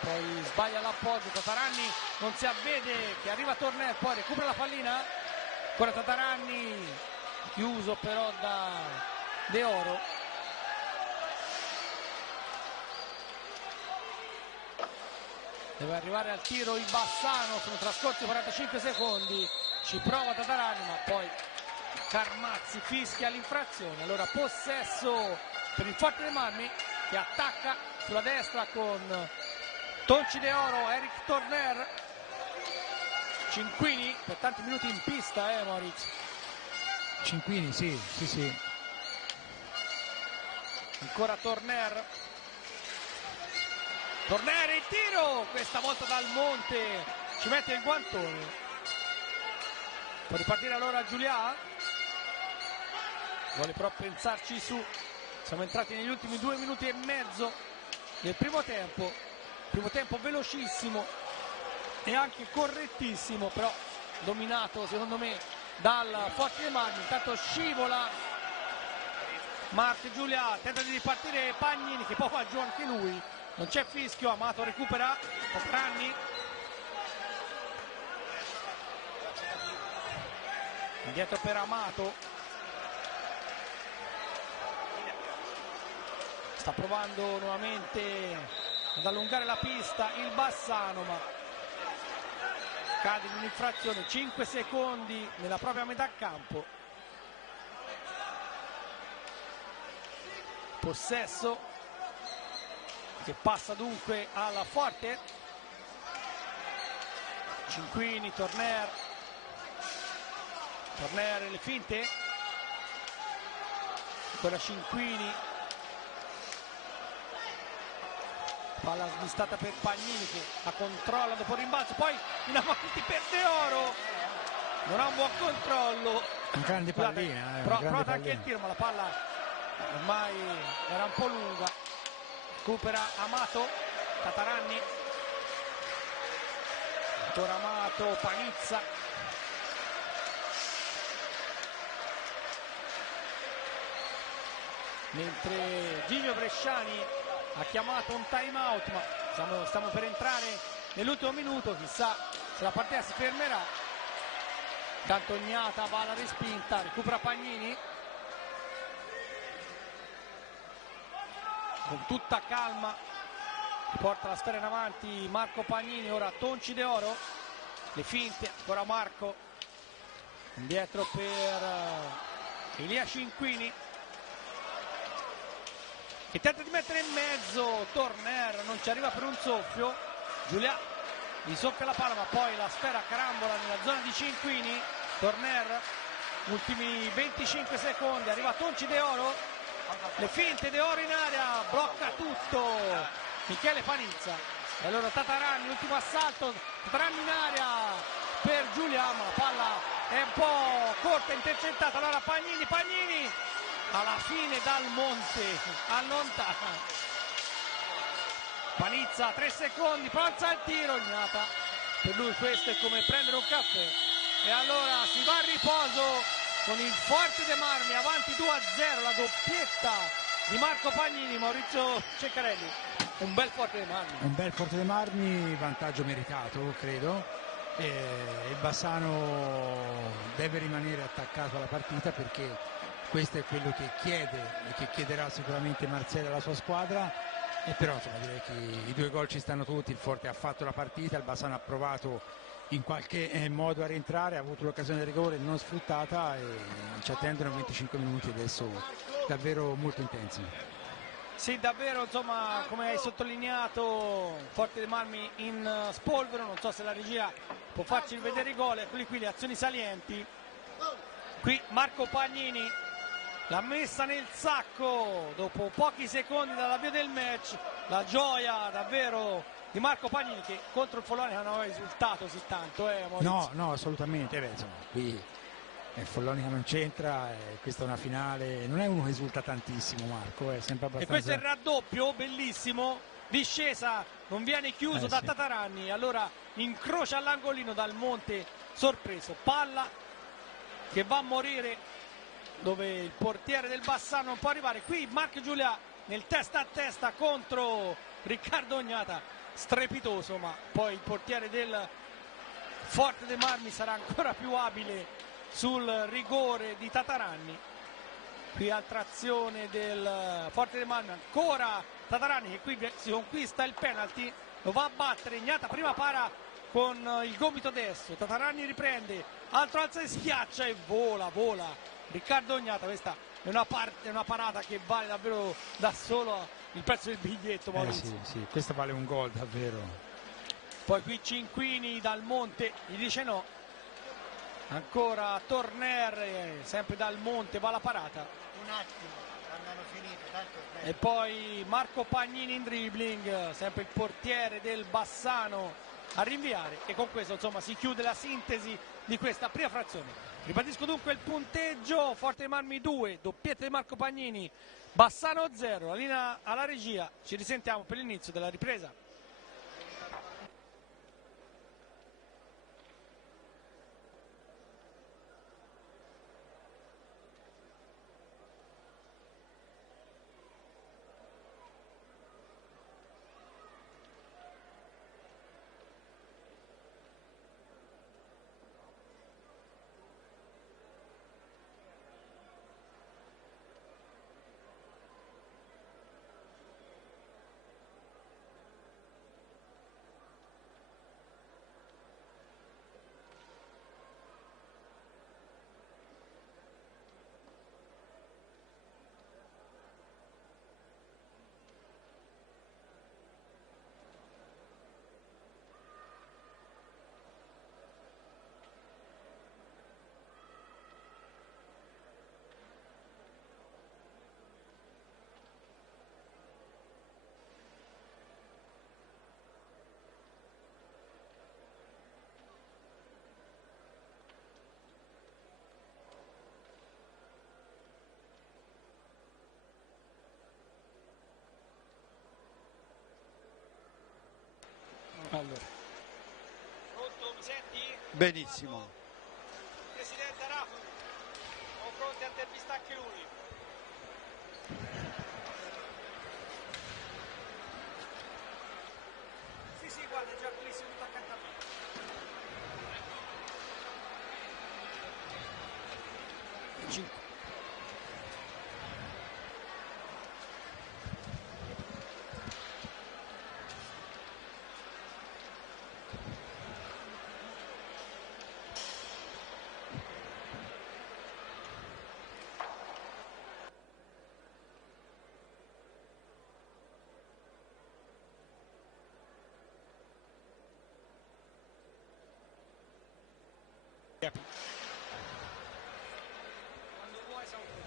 poi sbaglia l'appoggio, Tataranni non si avvede che arriva Torner, poi recupera la pallina, ancora Tataranni, chiuso però da De Oro. Deve arrivare al tiro il Bassano, sono trascorsi 45 secondi, ci prova Tataranni ma poi Carmazzi fischia l'infrazione. Allora possesso per il Forte dei Marmi che attacca sulla destra con Tonci De Oro, Eric Torner, Cinquini per tanti minuti in pista, Maurizio. Cinquini, sì. Ancora Torner, il tiro, questa volta dal Monte, ci mette il guantone. Può ripartire allora Giulià, vuole però pensarci su. Siamo entrati negli ultimi 2 minuti e mezzo del primo tempo velocissimo e anche correttissimo, però dominato secondo me dal Forte dei Marmi. Intanto scivola Marc Giulià, tenta di ripartire Pagnini che poi va giù anche lui, non c'è fischio, Amato recupera, Tataranni, indietro per Amato, sta provando nuovamente ad allungare la pista il Bassano, ma cade in un'infrazione. 5 secondi nella propria metà campo. Possesso che passa dunque alla Forte. Cinquini, Torner le finte, ancora Cinquini, palla smistata per Pagnini che la controlla dopo rimbalzo, poi in avanti per De Oro, non ha un buon controllo, una grande pallina, prova anche il tiro, ma la palla ormai era un po' lunga. Recupera Amato, Tataranni, ancora Amato, Panizza, mentre Gigio Bresciani ha chiamato un time out, ma stiamo per entrare nell'ultimo minuto, chissà se la partita si fermerà. Tanto Ognata va alla respinta, recupera Pagnini con tutta calma, porta la sfera in avanti Marco Pagnini, ora Tonci De Oro, le finte, ancora Marco, indietro per Elia Cinquini che tenta di mettere in mezzo Torner, non ci arriva per un soffio, Giulia gli soffia la palla ma poi la sfera carambola nella zona di Cinquini. Torner, ultimi 25 secondi, arriva Tonci De Oro, le finte, De Oro in area, blocca tutto Michele Panizza, e allora Tataranni, ultimo assalto, Tataranni in area per Giulia, ma la palla è un po' corta, intercettata, allora Pagnini alla fine dal monte allontana Panizza, 3 secondi, pronza il tiro, Ignata, per lui questo è come prendere un caffè, e allora si va a riposo con il Forte dei Marmi avanti 2-0, la doppietta di Marco Pagnini. Maurizio Ceccarelli, un bel Forte dei Marmi. Un bel Forte dei Marmi, vantaggio meritato credo, il Bassano deve rimanere attaccato alla partita perché questo è quello che chiede e che chiederà sicuramente Marcello alla sua squadra, e però insomma direi che i 2 gol ci stanno tutti, il Forte ha fatto la partita, il Bassano ha provato in qualche modo a rientrare, ha avuto l'occasione del rigore non sfruttata e ci attendono 25 minuti adesso davvero molto intensi. Sì, davvero, insomma, come hai sottolineato, Forte dei Marmi in spolvero, non so se la regia può farci rivedere i gol, eccoli qui le azioni salienti. Qui Marco Pagnini l'ha messa nel sacco dopo pochi secondi dall'avvio del match, la gioia davvero di Marco Pagnini che contro il Follonica non aveva risultato così tanto, Maurizio? No, assolutamente, insomma, qui il Follonica non c'entra, questa è una finale, non è uno che esulta tantissimo Marco, è sempre abbastanza... E questo è il raddoppio, bellissimo, discesa, non viene chiuso da Tataranni, allora incrocia all'angolino dal Monte sorpreso, palla che va a morire dove il portiere del Bassano non può arrivare. Qui Marco Giulia nel testa a testa contro Riccardo Ognata, strepitoso, ma poi il portiere del Forte dei Marmi sarà ancora più abile sul rigore di Tataranni. Qui altra azione del Forte dei Marmi, ancora Tataranni che qui si conquista il penalty, lo va a battere, Ognata prima para con il gomito destro, Tataranni riprende, altro alza e schiaccia e vola Riccardo Ognata. Questa è una parata che vale davvero da solo il prezzo del biglietto, Maurizio. Sì, questo vale un gol davvero. Poi qui Cinquini dal Monte gli dice no, ancora Torner, sempre dal Monte va la parata, un attimo, hanno finito, tanto e poi Marco Pagnini in dribbling, sempre il portiere del Bassano a rinviare, e con questo insomma si chiude la sintesi di questa prima frazione. Ribadisco dunque il punteggio: Forte dei Marmi 2, doppietta di Marco Pagnini, Bassano 0. La linea alla regia, ci risentiamo per l'inizio della ripresa. Benissimo. Presidente Araco, confronti a intervista anche lui. Sì, guarda, è già qui seduto accanto a me. Quando vuoi siamo qui.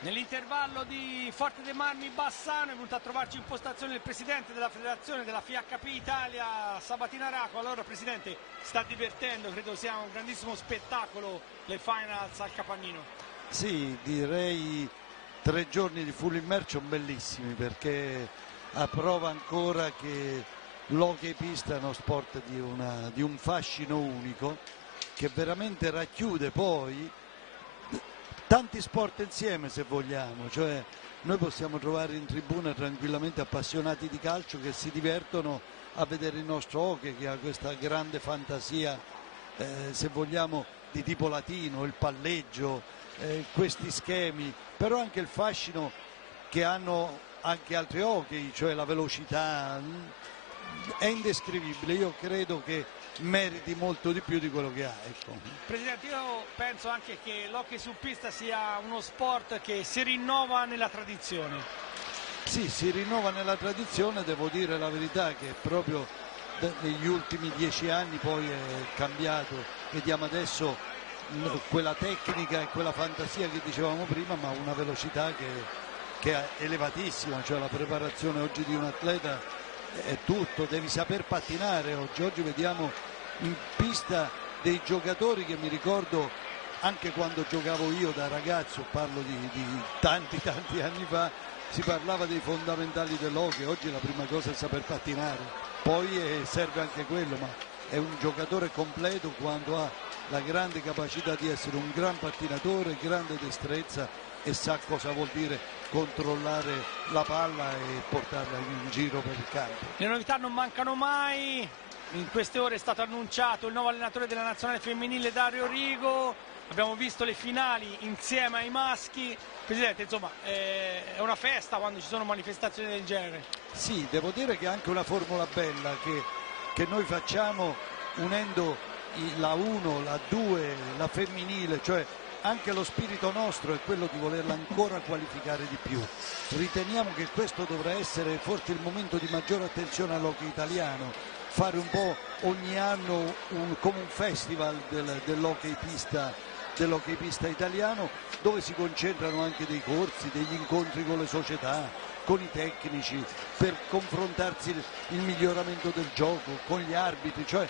Nell'intervallo di Forte dei Marmi Bassano è venuto a trovarci in postazione il presidente della federazione della FIHP Italia, Sabatino Araco. Allora presidente, sta divertendo, credo sia un grandissimo spettacolo le finals al Capannino. Sì, direi 3 giorni di full immersion bellissimi, perché a prova ancora che l'hockey pista è uno sport di un fascino unico, che veramente racchiude poi tanti sport insieme, se vogliamo. Cioè noi possiamo trovare in tribuna tranquillamente appassionati di calcio che si divertono a vedere il nostro hockey, che ha questa grande fantasia, se vogliamo, di tipo latino, il palleggio, questi schemi, però anche il fascino che hanno anche altri hockey, cioè la velocità. È indescrivibile, io credo che meriti molto di più di quello che ha. Ecco. Presidente, io penso anche che l'hockey su pista sia uno sport che si rinnova nella tradizione. Sì, si rinnova nella tradizione, devo dire la verità che proprio negli ultimi 10 anni poi è cambiato, vediamo adesso quella tecnica e quella fantasia che dicevamo prima, ma una velocità che è elevatissima, cioè la preparazione oggi di un atleta è tutto, devi saper pattinare. Oggi vediamo in pista dei giocatori che mi ricordo anche quando giocavo io da ragazzo, parlo di tanti anni fa, si parlava dei fondamentali dell'hockey. Oggi la prima cosa è saper pattinare, poi serve anche quello, ma è un giocatore completo quando ha la grande capacità di essere un gran pattinatore, grande destrezza e sa cosa vuol dire controllare la palla e portarla in giro per il campo. Le novità non mancano mai, in queste ore è stato annunciato il nuovo allenatore della nazionale femminile Dario Rigo, abbiamo visto le finali insieme ai maschi. Presidente, insomma, è una festa quando ci sono manifestazioni del genere. Sì, devo dire che è anche una formula bella che noi facciamo unendo la 1, la 2, la femminile, cioè anche lo spirito nostro è quello di volerla ancora qualificare di più. Riteniamo che questo dovrà essere forse il momento di maggiore attenzione all'hockey italiano, fare un po' ogni anno come un festival dell'hockey pista italiano, dove si concentrano anche dei corsi, degli incontri con le società, con i tecnici, per confrontarsi il miglioramento del gioco, con gli arbitri, cioè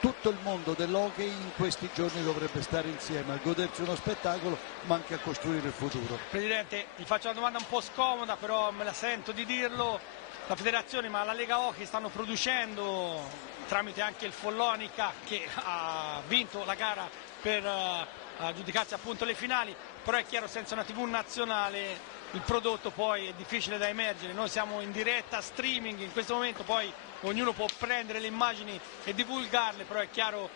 tutto il mondo dell'hockey in questi giorni dovrebbe stare insieme a godersi uno spettacolo, ma anche a costruire il futuro. Presidente, gli faccio una domanda un po' scomoda, però me la sento di dirlo. La federazione, ma la Lega Hockey stanno producendo, tramite anche il Follonica che ha vinto la gara per aggiudicarsi appunto le finali, però è chiaro, senza una TV nazionale il prodotto poi è difficile da emergere. Noi siamo in diretta streaming in questo momento, poi ognuno può prendere le immagini e divulgarle, però è chiaro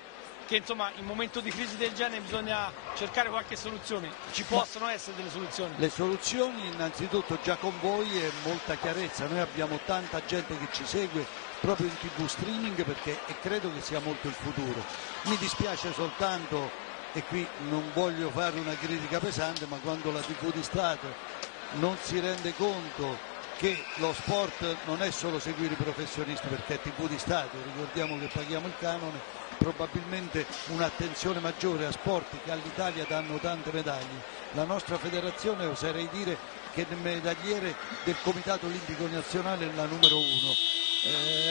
che insomma in un momento di crisi del genere bisogna cercare qualche soluzione. Ci possono essere delle soluzioni? Le soluzioni innanzitutto già con voi è molta chiarezza, noi abbiamo tanta gente che ci segue proprio in TV streaming e credo che sia molto il futuro. Mi dispiace soltanto, e qui non voglio fare una critica pesante, ma quando la TV di Stato non si rende conto che lo sport non è solo seguire i professionisti, perché è TV di Stato, ricordiamo che paghiamo il canone, probabilmente un'attenzione maggiore a sport che all'Italia danno tante medaglie. La nostra federazione, oserei dire che nel medagliere del Comitato Olimpico Nazionale è la numero 1.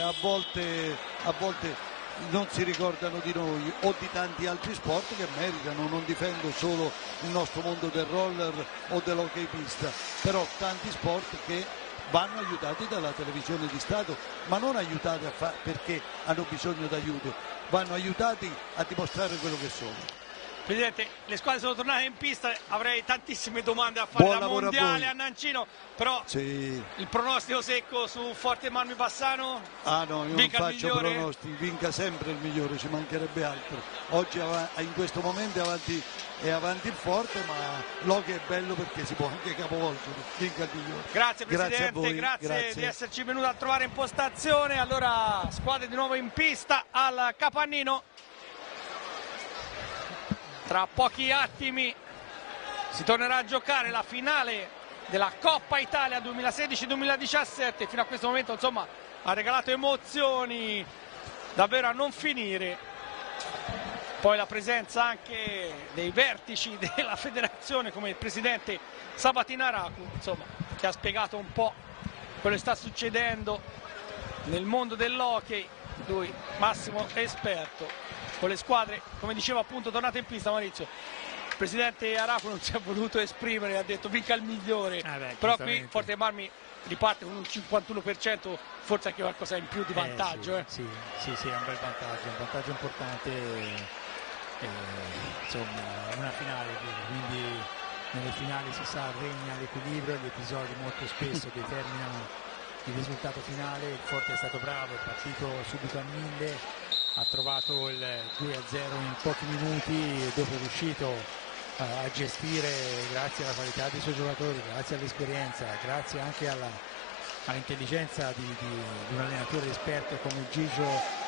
A volte non si ricordano di noi o di tanti altri sport che meritano. Non difendo solo il nostro mondo del roller o dell'hockey pista, però tanti sport che vanno aiutati dalla televisione di Stato, ma non aiutati perché hanno bisogno d'aiuto, vanno aiutati a dimostrare quello che sono. Presidente, le squadre sono tornate in pista, avrei tantissime domande a fare. Buon da lavoro mondiale a Nancino, però sì. Il pronostico secco su Forte Marmi Bassano? Ah no, io vinca non faccio pronostici, vinca sempre il migliore, ci mancherebbe altro. Oggi in questo momento è avanti il Forte, ma l'hockey è bello perché si può anche capovolgere, vinca il migliore. Grazie Presidente, Grazie a voi, grazie di esserci venuto a trovare in postazione. Allora, squadre di nuovo in pista al Capannino. Tra pochi attimi si tornerà a giocare la finale della Coppa Italia 2016-2017. Fino a questo momento, insomma, ha regalato emozioni davvero a non finire. Poi la presenza anche dei vertici della federazione, come il presidente Sabatina Araku, insomma, che ha spiegato un po' quello che sta succedendo nel mondo dell'hockey. Lui, massimo esperto, con le squadre, come diceva appunto, tornate in pista. Maurizio, il presidente Araku non si è voluto esprimere, ha detto vinca il migliore, però qui Forte Marmi riparte con un 51%, forse anche qualcosa in più di vantaggio. Sì, è un bel vantaggio importante, insomma una finale, quindi nelle finali si sa, regna l'equilibrio, gli episodi molto spesso determinano il risultato finale. Il Forte è stato bravo, è partito subito a 1000, ha trovato il 2-0 in pochi minuti, dopo è riuscito a gestire, grazie alla qualità dei suoi giocatori, grazie all'esperienza, grazie anche all'intelligenza di un allenatore esperto come Gigio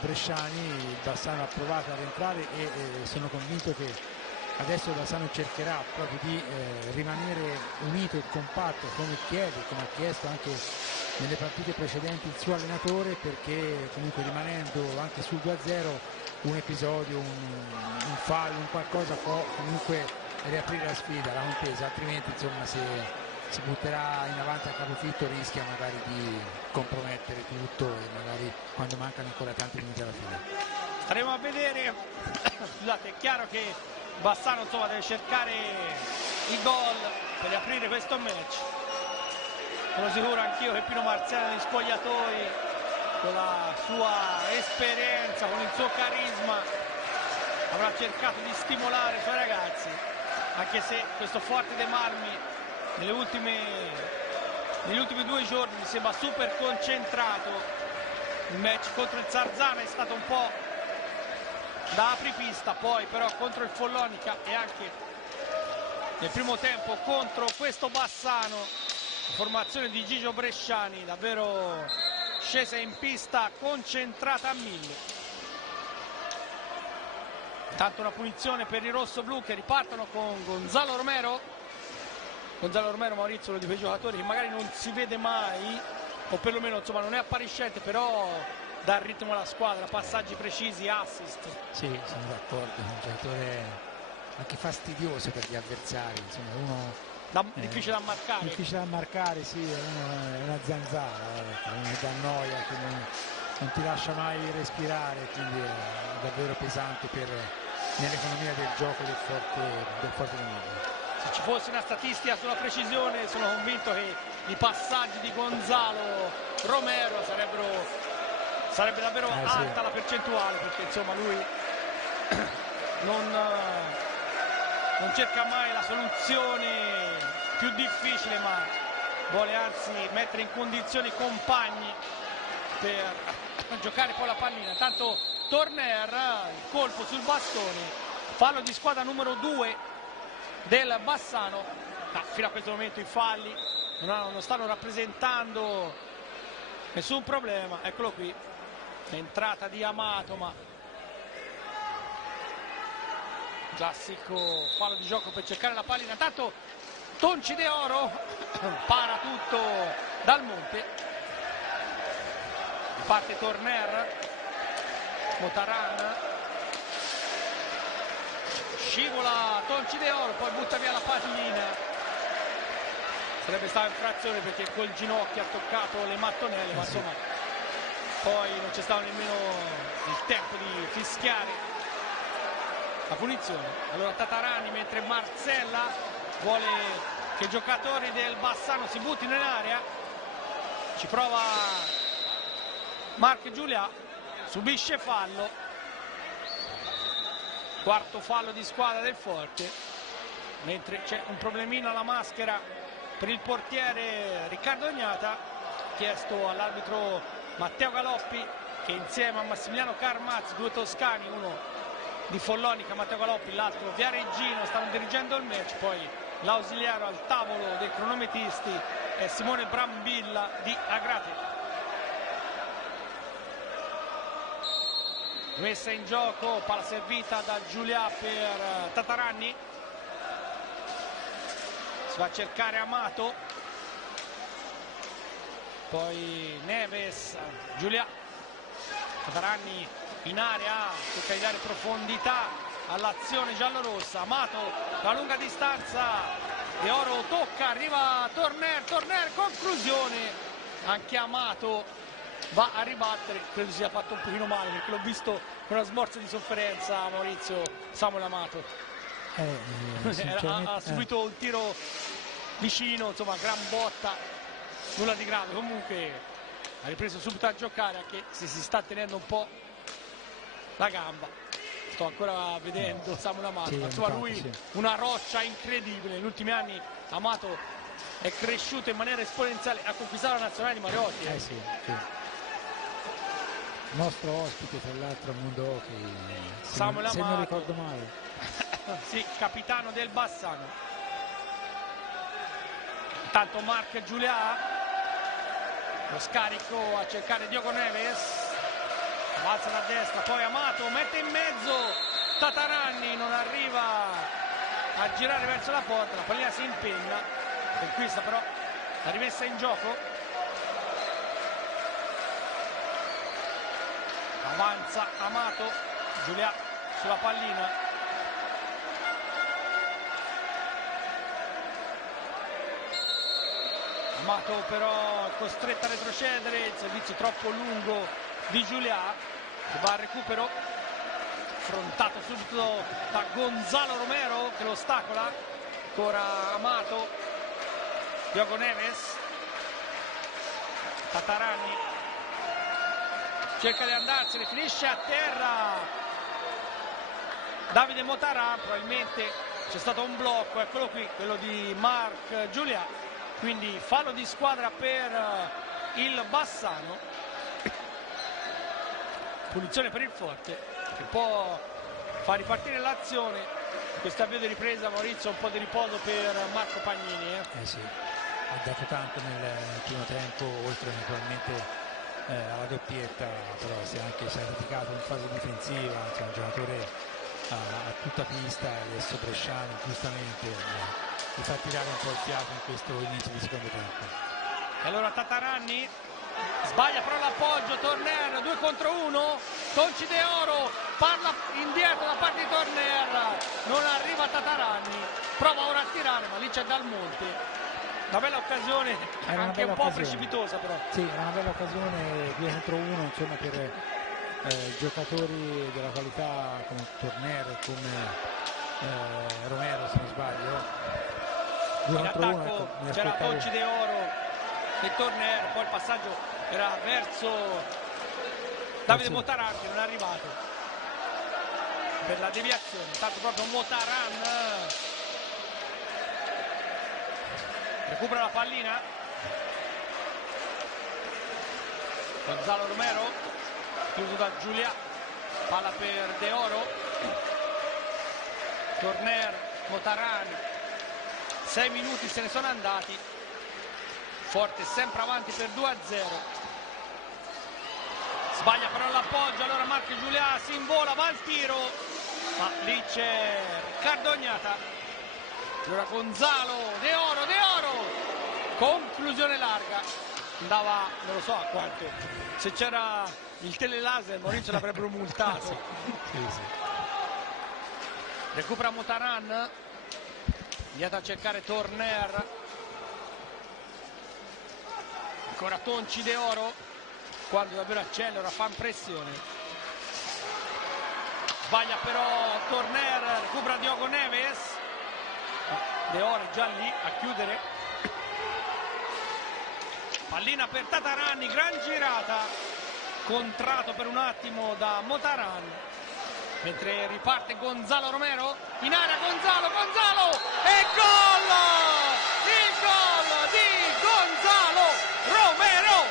Bresciani. Il Bassano ha provato ad entrare e sono convinto che adesso il Bassano cercherà proprio di rimanere unito e compatto come chiede, come ha chiesto anche nelle partite precedenti il suo allenatore, perché comunque rimanendo anche sul 2-0 un episodio, un fallo, un qualcosa può comunque riaprire la sfida, la contesa, altrimenti insomma se si butterà in avanti a capofitto rischia magari di compromettere tutto e magari quando mancano ancora tanti minuti alla fine. Staremo a vedere. Scusate, è chiaro che Bassano insomma deve cercare il gol per riaprire questo match. Sono sicuro anch'io che Pino Marziano negli spogliatoi, con la sua esperienza, con il suo carisma, avrà cercato di stimolare i suoi ragazzi, anche se questo Forte dei Marmi negli ultimi 2 giorni mi sembra super concentrato. Il match contro il Sarzana è stato un po' da apripista, poi però contro il Follonica e anche nel primo tempo contro questo Bassano, formazione di Gigio Bresciani davvero scesa in pista, concentrata a 1000. Intanto una punizione per i rossoblu che ripartono con Gonzalo Romero. Gonzalo Romero, Maurizio, uno di quei giocatori che magari non si vede mai, o perlomeno insomma non è appariscente, però dà il ritmo alla squadra, passaggi precisi, assist. Sì, sono d'accordo, è un giocatore anche fastidioso per gli avversari, insomma uno difficile da marcare. Difficile da marcare, sì, è una zanzara, uno da noia che non ti lascia mai respirare, quindi è davvero pesante nell'economia del gioco del Forte di Milano. Se ci fosse una statistica sulla precisione, sono convinto che i passaggi di Gonzalo Romero sarebbe davvero alta la percentuale, perché insomma lui non cerca mai la soluzione più difficile, ma vuole anzi mettere in condizioni i compagni per giocare poi la pallina. Tanto Turner, il colpo sul bastone, fallo di squadra numero 2 del Bassano. Fino a questo momento i falli non stanno rappresentando nessun problema. Eccolo qui, l'entrata di Amato, ma classico fallo di gioco per cercare la pallina. Tanto Tonci De Oro para tutto dal monte, parte Turner, Motaran, scivola Tonci De Oro, poi butta via la pallina. Sarebbe stata infrazione perché col ginocchio ha toccato le mattonelle, ma insomma poi non c'è stato nemmeno il tempo di fischiare la punizione. Allora Tatarani, mentre Marcella vuole che i giocatori del Bassano si buttino in area, ci prova Marc Giulià, subisce fallo, quarto fallo di squadra del Forte, mentre c'è un problemino alla maschera per il portiere Riccardo Ognata, chiesto all'arbitro Matteo Galoppi, che insieme a Massimiliano Carmazzi, due toscani, uno di Follonica, Matteo Galoppi, l'altro Viareggino, stanno dirigendo il match. Poi l'ausiliare al tavolo dei cronometristi è Simone Brambilla di Agrate. Messa in gioco, palla servita da Giulià per Tatarani, si va a cercare Amato, poi Neves, Giulià, Tatarani in area, cerca di dare profondità all'azione giallorossa. Amato da lunga distanza, De Oro tocca, arriva Torner, conclusione, anche Amato va a ribattere, credo sia fatto un pochino male perché l'ho visto con una smorza di sofferenza Maurizio Samuel Amato. Ha subito un tiro vicino, insomma gran botta, nulla di grave, comunque ha ripreso subito a giocare, anche se si sta tenendo un po' la gamba. Sto ancora vedendo Samuel Amato, sì, insomma lui una roccia incredibile. Negli ultimi anni Amato è cresciuto in maniera esponenziale, ha conquistato la nazionale di Mariotti. Sì. Il nostro ospite tra l'altro a Mondo Hockey, Samuel Amato, se non ricordo male. sì, capitano del Bassano. Intanto Marc Giulià, lo scarico a cercare Diogo Neves, avanza da destra, poi Amato mette in mezzo Tatarani, non arriva a girare verso la porta, la pallina si impegna, conquista però la rimessa in gioco, avanza Amato, Giulià sulla pallina, Amato però è costretto a retrocedere, il servizio troppo lungo di Giulià, che va al recupero, affrontato subito da Gonzalo Romero che lo ostacola, ancora Amato, Diogo Neves, Tatarani cerca di andarsene, finisce a terra Davide Motaran, probabilmente c'è stato un blocco, eccolo qui, quello di Marc Giulià, quindi fallo di squadra per il Bassano, punizione per il Forte che può far ripartire l'azione. In questo avvio di ripresa, Maurizio, un po' di riposo per Marco Pagnini. Sì, ha dato tanto nel primo tempo, oltre naturalmente alla doppietta, però si è anche sacrificato in fase difensiva, cioè un giocatore a tutta pista, adesso Bresciani giustamente gli fa tirare un po' il fiato in questo inizio di secondo tempo. E allora Tatarani sbaglia però l'appoggio, Torner 2 contro 1, Tonci De Oro parla indietro da parte di Torner, non arriva Tatarani, prova ora a tirare ma lì c'è Dal Monte, una bella occasione, anche un po' precipitosa però. Sì, una bella occasione 2 contro 1, insomma, per giocatori della qualità come Torner, come Romero se non sbaglio. 2 In contro 1, attacco ecco, c'era Tonci De Oro e Torner, poi il passaggio era verso Davide Motaran che non è arrivato per la deviazione, intanto proprio Motaran recupera la pallina, Gonzalo Romero chiuso da Giulià, palla per De Oro, Torner, Motaran, 6 minuti se ne sono andati, Forte sempre avanti per 2-0, sbaglia però l'appoggio, allora Marc Giulià si invola, va al tiro, ma lì c'è Riccardo Ognata, allora Gonzalo, De Oro, conclusione larga, andava non lo so a quanto, se c'era il telelaser Maurizio l'avrebbero multato. sì. Recupera Motaran, andiamo a cercare Torner, ancora Tonci De Oro, quando davvero accelera, fa impressione. Sbaglia però Torner, recupera Diogo Neves, De Ore già lì a chiudere. Pallina per Tatarani, gran girata, contrato per un attimo da Motaran, mentre riparte Gonzalo Romero, in area Gonzalo e gol! Il gol di Gonzalo Romero!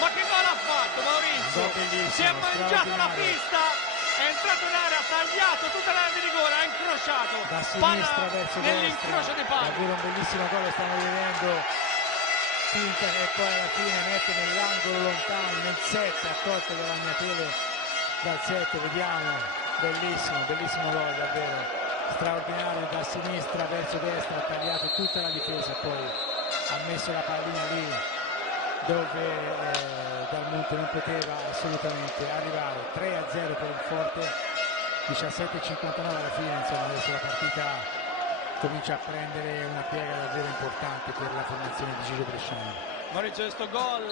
Ma che gol ha fatto Maurizio? Si è mangiato la pista, è entrato in area, ha tagliato tutta l'area di rigore, ha incrociato da sinistra verso nell'incrocio dei pali. Davvero un bellissimo gol, stiamo vedendo. Finta e poi alla fine mette nell'angolo lontano, nel 7, ha tolto dalla mia tele dal 7, vediamo, bellissimo gol, davvero straordinario, da sinistra verso destra, ha tagliato tutta la difesa, poi ha messo la pallina lì dove Dal Monte non poteva assolutamente arrivare. 3-0 per il Forte, 17:59 alla fine, insomma adesso la partita comincia a prendere una piega davvero importante per la formazione di Gigio Bresciani. Maurizio, questo gol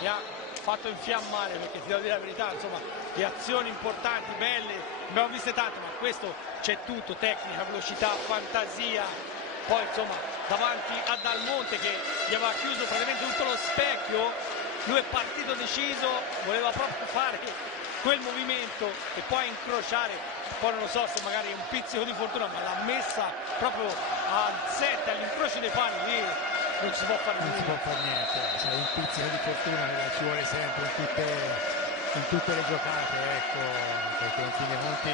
mi ha fatto infiammare, perché ti devo dire la verità, insomma, le azioni importanti, belle, abbiamo viste tante, ma questo c'è tutto, tecnica, velocità, fantasia, poi insomma davanti a Dal Monte che gli aveva chiuso praticamente tutto lo specchio, lui è partito deciso, voleva proprio fare quel movimento e poi incrociare, poi non lo so se magari è un pizzico di fortuna, ma l'ha messa proprio al 7, all'incrocio dei pali, lì non ci si può fare niente. Non si può fare niente, sai, un pizzico di fortuna che ci vuole sempre in tutte le giocate, ecco, perché in fin dei conti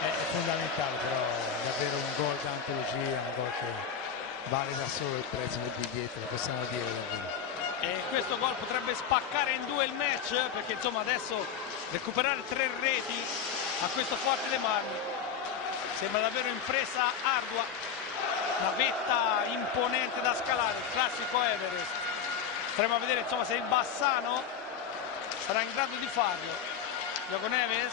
è fondamentale, però davvero un gol d'antologia, un gol che vale da solo il prezzo del biglietto, lo possiamo dire davvero. E questo gol potrebbe spaccare in due il match, perché insomma adesso recuperare 3 reti a questo Forte dei Marmi sembra davvero impresa ardua, una vetta imponente da scalare, il classico Everest. Staremo a vedere insomma se il Bassano sarà in grado di farlo. Diogo Neves,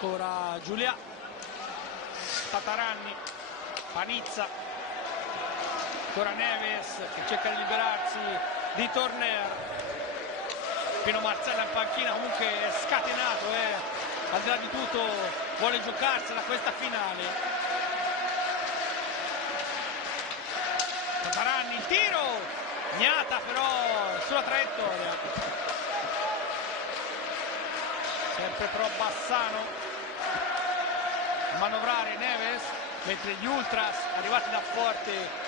ora Giulia, Tatarani, Panizza, ancora Neves che cerca di liberarsi di Torner. Pino Marcella in panchina, comunque è scatenato, al di là di tutto vuole giocarsela questa finale. Tatarani, il tiro, Gnata però sulla traiettoria, sempre però Bassano a manovrare Neves, mentre gli Ultras arrivati da Forte,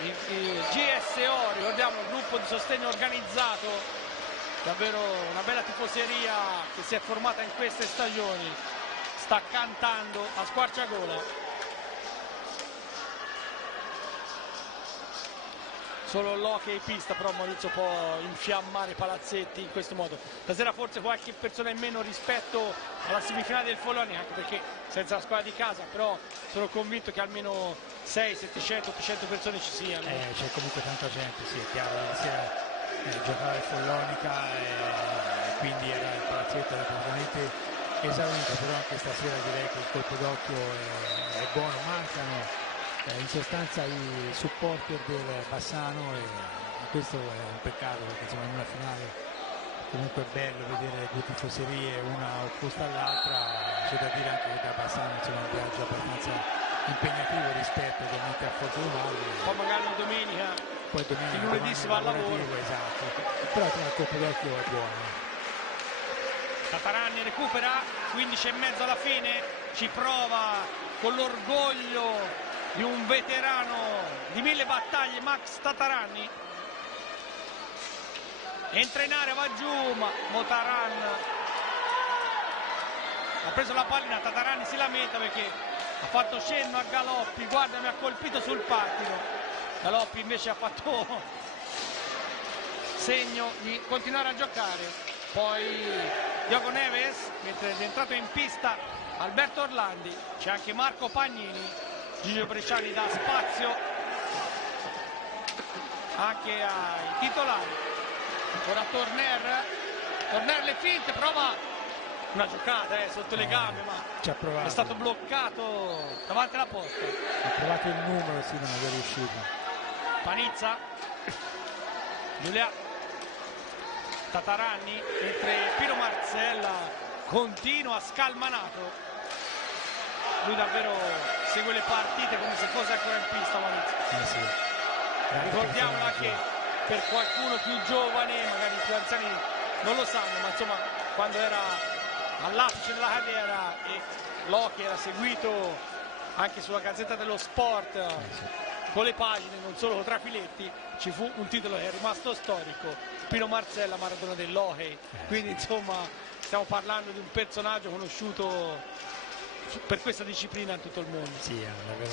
il GSO, ricordiamo, il gruppo di sostegno organizzato, davvero una bella tifoseria che si è formata in queste stagioni, sta cantando a squarciagola. Solo l'hockey pista però Maurizio può infiammare i palazzetti in questo modo. Stasera forse qualche persona in meno rispetto alla semifinale del Foloni, anche perché senza la squadra di casa, però sono convinto che almeno 600, 700, 800 persone ci siano. C'è comunque tanta gente, sì, è chiaro, la sera giocava il Follonica e quindi il palazzetto era praticamente esaurito, però anche stasera direi che il colpo d'occhio è buono, mancano in sostanza i supporter del Bassano e questo è un peccato, perché insomma in una finale comunque è bello vedere due tifoserie una opposta all'altra. C'è da dire anche che da Bassano insomma è un viaggio abbastanza impegnativo rispetto ovviamente a Forte dei Marmi, poi magari domenica, poi domenica il lunedì si va al lavoro, esatto, però il colpo d'occhio è buono. Tatarani recupera, 15:30 alla fine, ci prova con l'orgoglio di un veterano di 1000 battaglie, Max Tatarani. Entra in area, va giù, ma Motaran ha preso la pallina, Tatarani si lamenta perché ha fatto cenno a Galoppi, guarda, mi ha colpito sul pattino. Galoppi invece ha fatto segno di continuare a giocare. Poi Diogo Neves, mentre è entrato in pista Alberto Orlandi, c'è anche Marco Pagnini. Gigio Bresciani dà spazio anche ai titolari. Ora Torner le finte, prova una giocata sotto le gambe, ma è stato bloccato davanti alla porta. Ha provato il numero, sì, non è riuscito. Panizza, Giulia Tataranni, mentre Pino Marzella continua scalmanato. Lui davvero segue le partite come se fosse ancora in pista, Maurizio. Sì. Ricordiamola che per qualcuno più giovane, magari più anziani non lo sanno, ma insomma quando era all'apice della carriera e Loki era seguito anche sulla Gazzetta dello Sport con le pagine, non solo con trafiletti, ci fu un titolo che è rimasto storico: Pino Marzella, Maradona dell'Hockey. Quindi insomma stiamo parlando di un personaggio conosciuto per questa disciplina in tutto il mondo. Sì, è davvero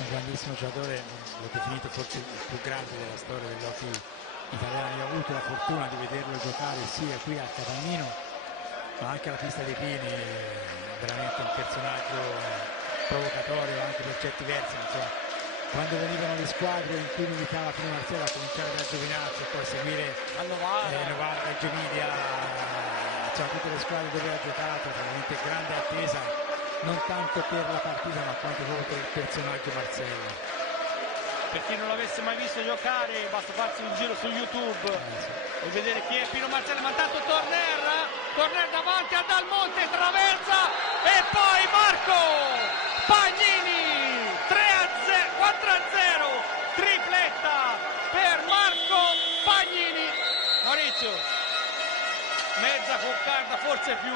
un grandissimo giocatore, l'ho definito forse il più grande della storia dell'hockey italiano. Io ho avuto la fortuna di vederlo giocare sia qui al Capannino ma anche alla pista dei Pini, veramente un personaggio provocatorio anche per certi versi, insomma. Quando venivano le squadre in cui militava Pino Marzella, a cominciare da Giovinazzo e poi seguire A Novara, Novara, Giovidia, insomma, tutte le squadre dove ha giocato, veramente grande attesa, non tanto per la partita ma quanto proprio per il personaggio Marzella. per chi non l'avesse mai visto giocare basta farsi un giro su YouTube e vedere chi è Pino Marzella. Ma tanto Torner davanti a Dal Monte, traversa e poi Marco Pagnini, 4-0, tripletta per Marco Pagnini. Maurizio, mezza coccarda, forse più,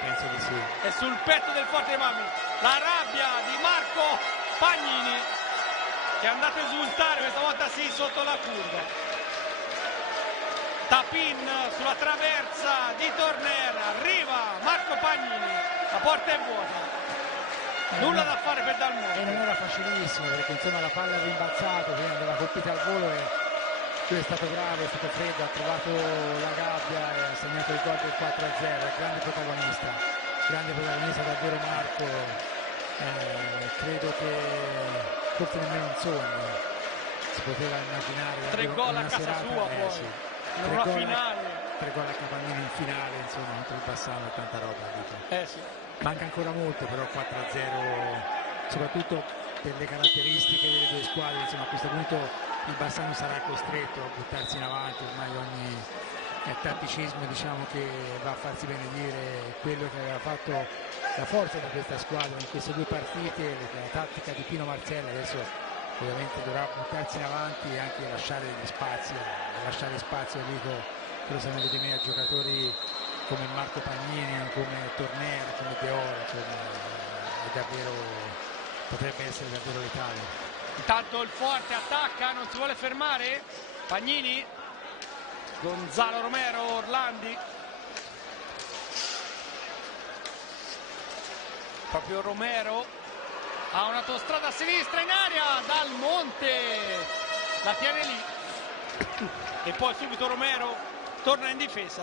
Penso di sì. è sul petto del Forte dei Marmi. La rabbia di Marco Pagnini, che è andato a esultare, questa volta sì, sotto la curva. Tapin sulla traversa di Torner, arriva Marco Pagnini, la porta è vuota, nulla da fare per Dal E Monte. non era facilissimo perché insomma la palla è rimbalzata, quindi andava colpita al volo e lui è stato bravo, è stato freddo, ha trovato la gabbia e ha segnato il gol del 4-0, grande protagonista davvero Marco. Credo che forse nemmeno un sogno si poteva immaginare 3 gol a una casa serata, sua poi, sì. in una finale. 3 gol a Capannino in finale, insomma, contro il Bassano e tanta roba, dico. Sì. Manca ancora molto, però 4-0, soprattutto per le caratteristiche delle due squadre, insomma, a questo punto il Bassano sarà costretto a buttarsi in avanti, ormai ogni tatticismo, diciamo, che va a farsi benedire quello che aveva fatto la forza di questa squadra in queste due partite, la tattica di Pino Marzella. Adesso ovviamente dovrà buttarsi in avanti e anche lasciare spazio, dico, quello se ne vede me, a giocatori come Marco Pagnini, come Torner, come De Oro, è davvero, potrebbe essere davvero letale. Intanto il Forte attacca, non si vuole fermare. Pagnini, Gonzalo Romero, Orlandi. Proprio Romero ha un'autostrada a sinistra in aria, Dal Monte la tiene lì e poi subito Romero torna in difesa.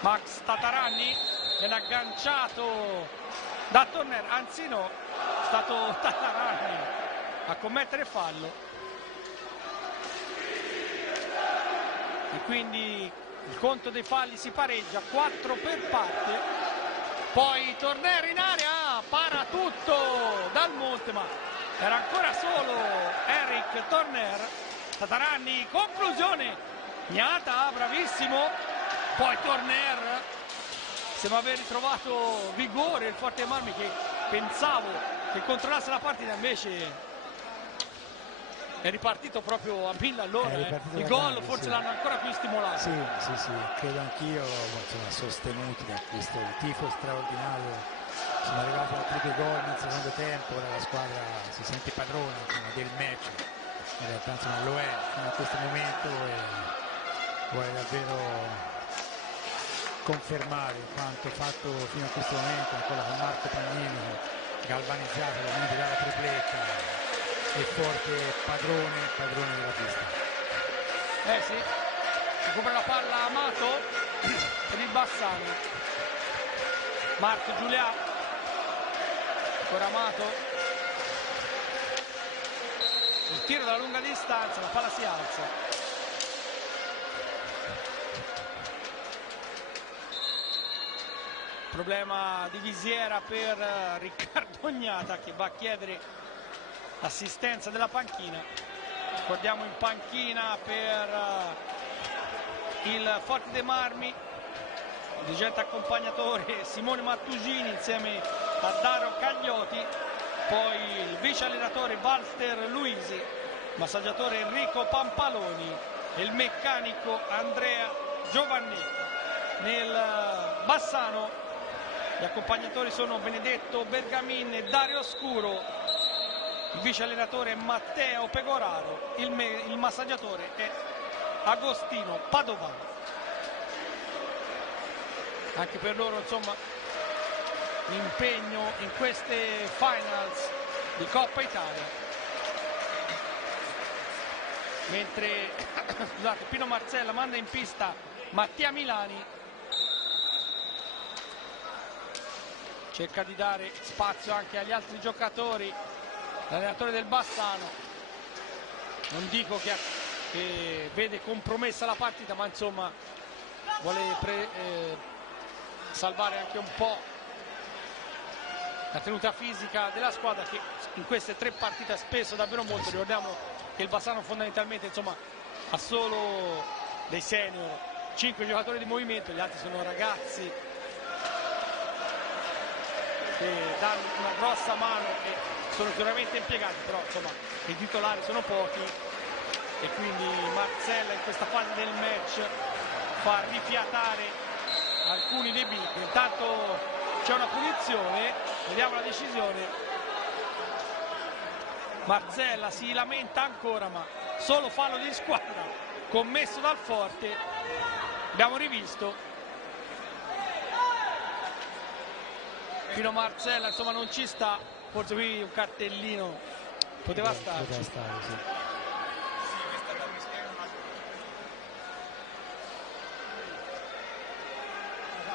Max Tataranni viene agganciato da Torner, anzi no, è stato Tataranni a commettere fallo e quindi il conto dei falli si pareggia, 4 per parte. Poi Torner in area, para tutto Dal Monte, ma era ancora solo Eric Torner. Tataranni, conclusione, Gnata, bravissimo. Poi Torner sembra aver ritrovato vigore, il Forte Marmi, che pensavo che controllasse la partita, invece è ripartito proprio a 1000 all'ora. Il gol forse l'hanno ancora più stimolato. Sì, credo anch'io, insomma, sostenuti da questo tifo straordinario. Sono arrivati altri 2 gol nel secondo tempo, ora la squadra si sente padrona, insomma, del match, in realtà insomma, lo è fino a questo momento e vuole davvero confermare quanto fatto fino a questo momento, ancora con Marco Pagnini galvanizzato ovviamente dalla tripletta. E Forte padrone della pista. Sì, recupera la palla Amato per il Bassano. Marco Giulia, ancora Amato, il tiro dalla lunga distanza, la palla si alza. Problema di visiera per Riccardo Gnata, che va a chiedere l'assistenza della panchina. Ricordiamo in panchina per il Forte dei Marmi, il dirigente accompagnatore Simone Mattusini insieme a Dario Caglioti, poi il vice allenatore Walter Luisi, massaggiatore Enrico Pampaloni e il meccanico Andrea Giovannetti. Nel Bassano gli accompagnatori sono Benedetto Bergamin e Dario Scuro, il vice allenatore è Matteo Pegoraro, il massaggiatore è Agostino Padovano. Anche per loro insomma impegno in queste finals di Coppa Italia, mentre scusate, Pino Marzella manda in pista Mattia Milani, cerca di dare spazio anche agli altri giocatori. L'allenatore del Bassano, non dico che vede compromessa la partita, ma insomma vuole salvare anche un po' la tenuta fisica della squadra, che in queste 3 partite ha speso davvero molto. Ricordiamo che il Bassano fondamentalmente insomma ha solo dei senior, 5 giocatori di movimento, gli altri sono ragazzi che danno una grossa mano e sono sicuramente impiegati, però insomma i titolari sono pochi e quindi Marzella in questa fase del match fa rifiatare alcuni dei big. Intanto c'è una punizione, vediamo la decisione. Marzella si lamenta ancora, ma solo fallo di squadra commesso dal Forte. Abbiamo rivisto Pino Marzella, insomma non ci sta, forse qui un cartellino poteva starci. Sì.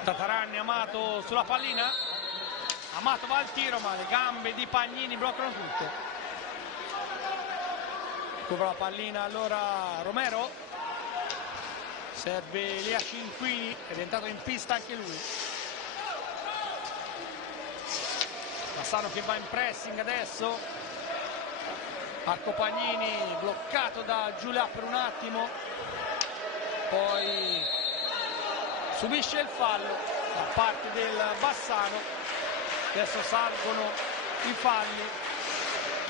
Tataranni, Amato sulla pallina, Amato va al tiro ma le gambe di Pagnini bloccano tutto. Copre la pallina allora Romero, serve Elia Cinquini, è entrato in pista anche lui. Bassano che va in pressing adesso, Marco Pagnini bloccato da Giulia per un attimo, poi subisce il fallo da parte del Bassano. Adesso salgono i falli,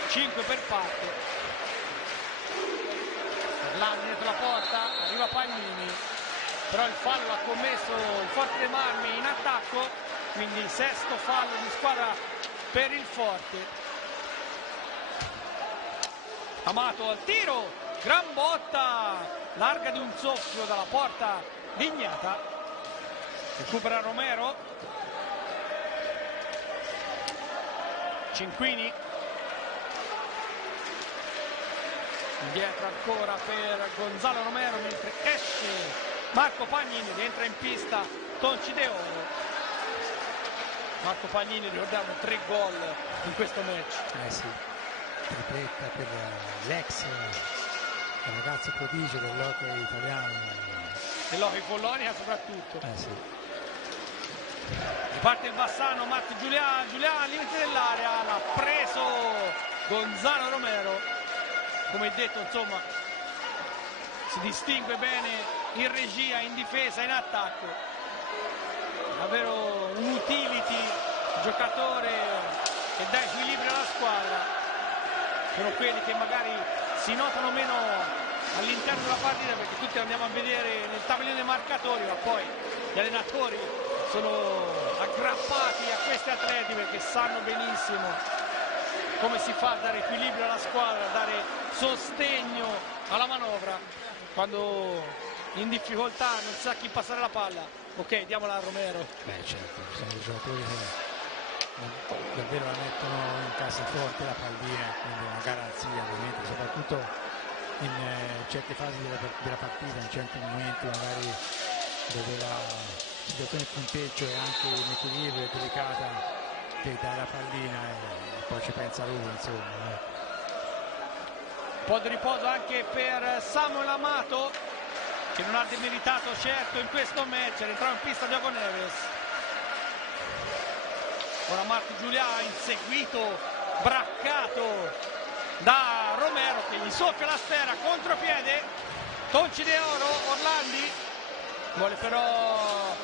5 per parte. Orlando dietro la porta, arriva Pagnini, però il fallo l'ha commesso il Forte dei Marmi in attacco, quindi 6º fallo di squadra per il Forte. Amato al tiro, gran botta larga di un soffio dalla porta dignata, recupera Romero, Cinquini indietro ancora per Gonzalo Romero, mentre esce Marco Pagnini, rientra in pista Tonci De Oro. Marco Pagnini, ricordiamo, 3 gol in questo match. Sì, tripletta per l'ex ragazzo prodigio dell'hockey italiano. Dell'hockey Follonia soprattutto. Sì. Riparte il Bassano, Matti Giulià al limite dell'area, l'ha preso Gonzalo Romero. Come detto, insomma, si distingue bene in regia, in difesa, in attacco. Davvero un utility, giocatore che dà equilibrio alla squadra. Sono quelli che magari si notano meno all'interno della partita, perché tutti andiamo a vedere nel tabellino dei marcatori, ma poi gli allenatori sono aggrappati a questi atleti perché sanno benissimo come si fa a dare equilibrio alla squadra, a dare sostegno alla manovra quando in difficoltà non sa chi passare la palla. Ok, diamola a Romero. Certo, sono dei giocatori che davvero la mettono in cassaforte la pallina, quindi una garanzia ovviamente, soprattutto in certe fasi della partita, in certi momenti magari dove la situazione del punteggio è anche in equilibrio, è delicata, che dà la pallina e poi ci pensa lui, insomma. Un po' di riposo anche per Samuel Amato, che non ha demeritato certo in questo match, rientrava in pista Diogo Neves. Ora Marco Giulià inseguito, braccato da Romero che gli soffia la sfera, contropiede, Tonci De Oro, Orlandi vuole però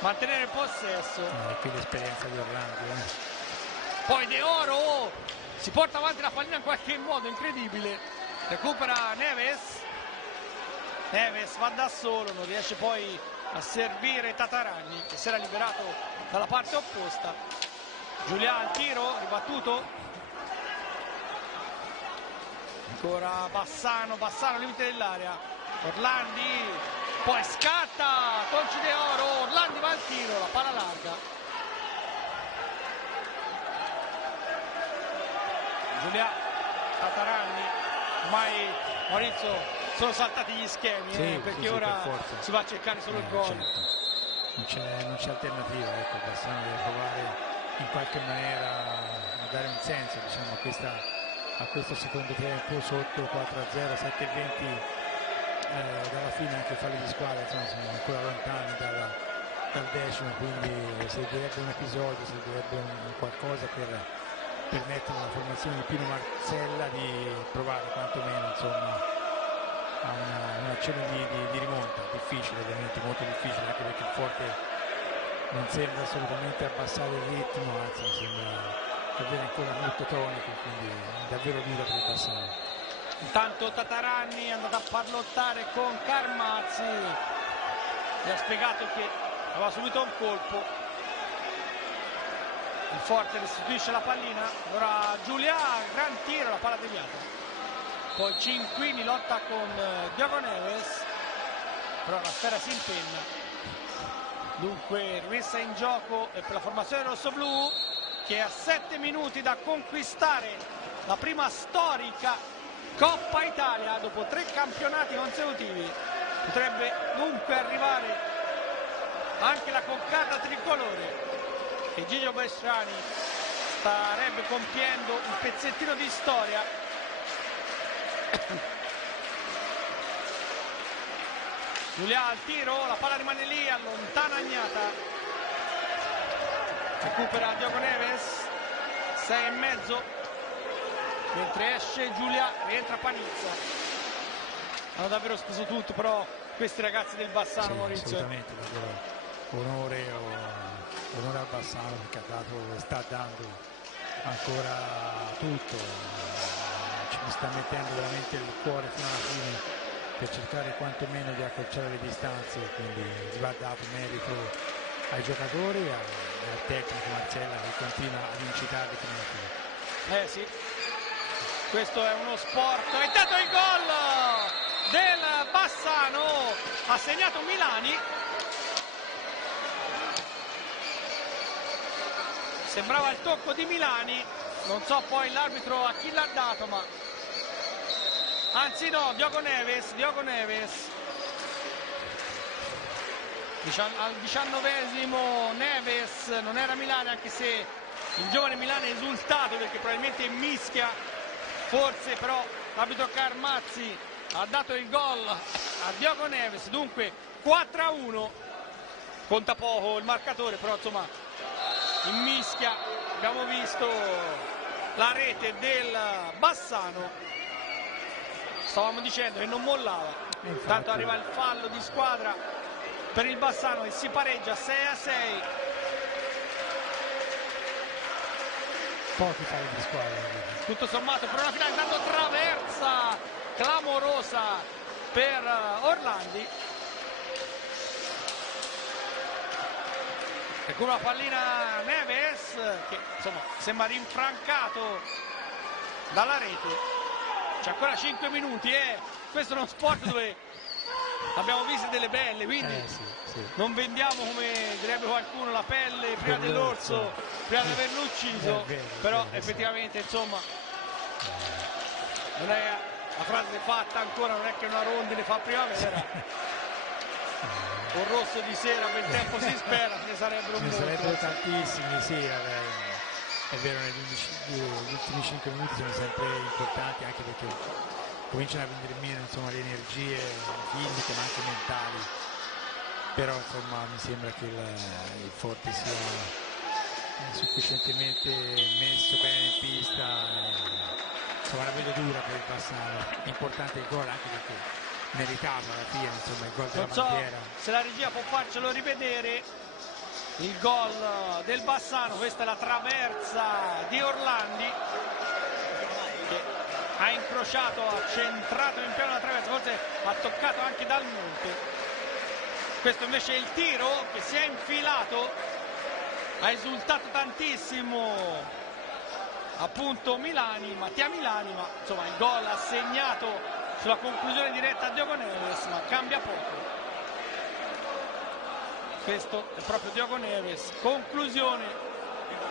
mantenere il possesso. Qui l'esperienza di Orlandi. Poi De Oro si porta avanti la pallina in qualche modo incredibile, recupera Neves va da solo, non riesce poi a servire Tatarani che si era liberato dalla parte opposta. Giulià al tiro, ribattuto, ancora Bassano al limite dell'area, Orlandi, poi scatta Tonci De Oro, Orlandi va al tiro, la palla larga, Giulià, Tatarani, ormai Maurizio sono saltati gli schemi, perché ora si va a cercare solo il gol. Certo. Non c'è alternativa, ecco, Bassano deve provare in qualche maniera a dare un senso, diciamo, a questo secondo tempo sotto 4-0, 7-20 dalla fine, anche falli di squadra, insomma, siamo ancora lontani dal decimo, quindi servirebbe un episodio, servirebbe un qualcosa per permettere alla formazione di Pino Marcella di provare quantomeno, insomma, a un'azione di rimonta, difficile, ovviamente molto difficile, anche perché il Forte non sembra assolutamente abbassare il ritmo, anzi mi sembra davvero ancora molto tonico, quindi davvero dura per il Bassano. Intanto Tatarani è andato a parlottare con Carmazzi, gli ha spiegato che aveva subito un colpo, il Forte restituisce la pallina, ora Giulià, gran tiro, la palla deviata. Poi Cinquini lotta con Diogo Neves, però la sfera si impenna. Dunque rimessa in gioco per la formazione rossoblu, che a 7 minuti da conquistare la prima storica Coppa Italia dopo 3 campionati consecutivi. Potrebbe dunque arrivare anche la coccarda tricolore e Gigio Besciani starebbe compiendo un pezzettino di storia. Giulià al tiro, la palla rimane lì, allontana Agnata, recupera Diogo Neves, 6,5, mentre esce Giulià, rientra Panizza. Hanno davvero speso tutto però questi ragazzi del Bassano, sì, Maurizio. Assolutamente, davvero onore al Bassano, perché sta dando ancora tutto. Mi sta mettendo veramente il cuore fino alla fine per cercare quantomeno di accorciare le distanze, quindi va dato merito ai giocatori e al tecnico Marcella che continua ad incitarli fino alla fine. Sì, questo è uno sport. E intanto il gol del Bassano, ha segnato Milani, sembrava il tocco di Milani, non so poi l'arbitro a chi l'ha dato, ma anzi no, Diogo Neves al 19esimo Neves, non era Milani, anche se il giovane Milani è esultato perché probabilmente mischia, forse, però l'arbitro Carmazzi ha dato il gol a Diogo Neves, dunque 4-1, conta poco il marcatore, però insomma in mischia abbiamo visto la rete del Bassano, stavamo dicendo che non mollava, intanto arriva il fallo di squadra per il Bassano e si pareggia 6-6. Pochi falli di squadra. Tutto sommato per una finale, intanto traversa clamorosa per Orlandi. Recupera la pallina Neves che insomma sembra rinfrancato dalla rete. C'è ancora 5 minuti e questo è uno sport dove abbiamo visto delle belle, quindi sì. non vendiamo, come direbbe qualcuno, la pelle prima dell'orso, prima di averlo ucciso, però effettivamente insomma non è la frase fatta ancora, non è che una rondine fa primavera. Un rosso di sera, bel tempo si spera, ne sarebbero molti. Ne sarebbero tantissimi, sì, è vero, gli ultimi 5 minuti sono sempre importanti, anche perché cominciano a venire meno, insomma, le energie fisiche ma anche mentali, però insomma mi sembra che il Forte sia sufficientemente messo bene in pista insomma la vedo dura per il Bassano. Importante il gol anche perché meritava alla fine, insomma, il gol della Non so bandiera. se la regia può farcelo rivedere il gol del Bassano. Questa è la traversa di Orlandi che ha incrociato, ha centrato in pieno la traversa, forse ha toccato anche Dal Monte. Questo invece è il tiro che si è infilato, ha esultato tantissimo appunto Mattia Milani, ma insomma il gol ha segnato sulla conclusione diretta a Diogo Neves, ma cambia poco. Questo è proprio Diogo Neves, conclusione,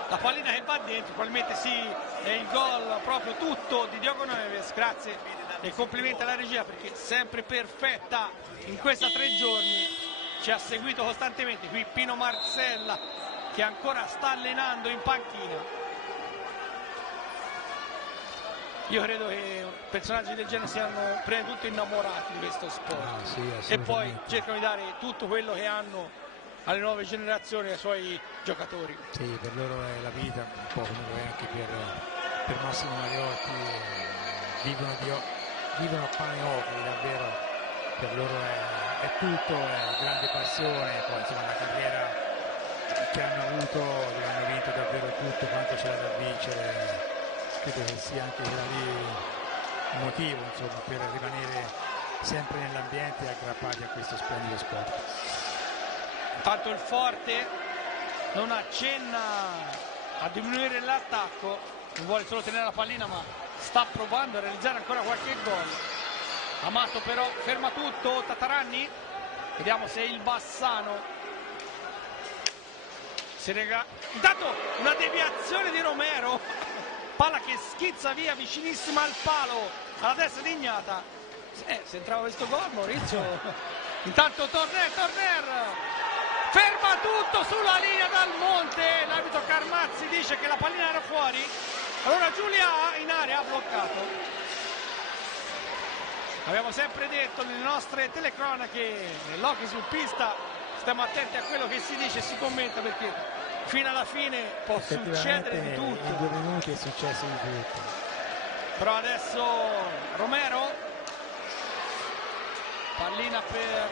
la pallina che va dentro, probabilmente sì, è il gol proprio tutto di Diogo Neves, grazie e complimenti alla regia perché sempre perfetta in questi 3 giorni, ci ha seguito costantemente. Qui Pino Marcella che ancora sta allenando in panchina. Io credo che personaggi del genere siano prima di tutto innamorati di questo sport Sì, e poi cercano di dare tutto quello che hanno alle nuove generazioni, ai suoi giocatori. Sì, per loro è la vita, un po' come lo è anche per Massimo Mariotti, vivono a pane e occhi, davvero, per loro è tutto, è grande passione, poi insomma la carriera che hanno avuto, dove hanno vinto davvero tutto quanto c'era da vincere, credo che sia anche un motivo insomma, per rimanere sempre nell'ambiente e aggrappati a questo splendido sport. Intanto il Forte non accenna a diminuire l'attacco, non vuole solo tenere la pallina ma sta provando a realizzare ancora qualche gol. Amato però ferma tutto, Tataranni, vediamo se il Bassano si intanto una deviazione di Romero, palla che schizza via vicinissima al palo, alla destra di Ignata. Se entrava questo gol Maurizio. Intanto Torner ferma tutto sulla linea Dal Monte, l'arbitro Carmazzi dice che la pallina era fuori, allora Giulia in area ha bloccato. Abbiamo sempre detto nelle nostre telecronache, nell'hockey su pista, stiamo attenti a quello che si dice e si commenta perché fino alla fine può succedere di tutto. In 2 minuti è successo di tutto. Però adesso Romero, pallina per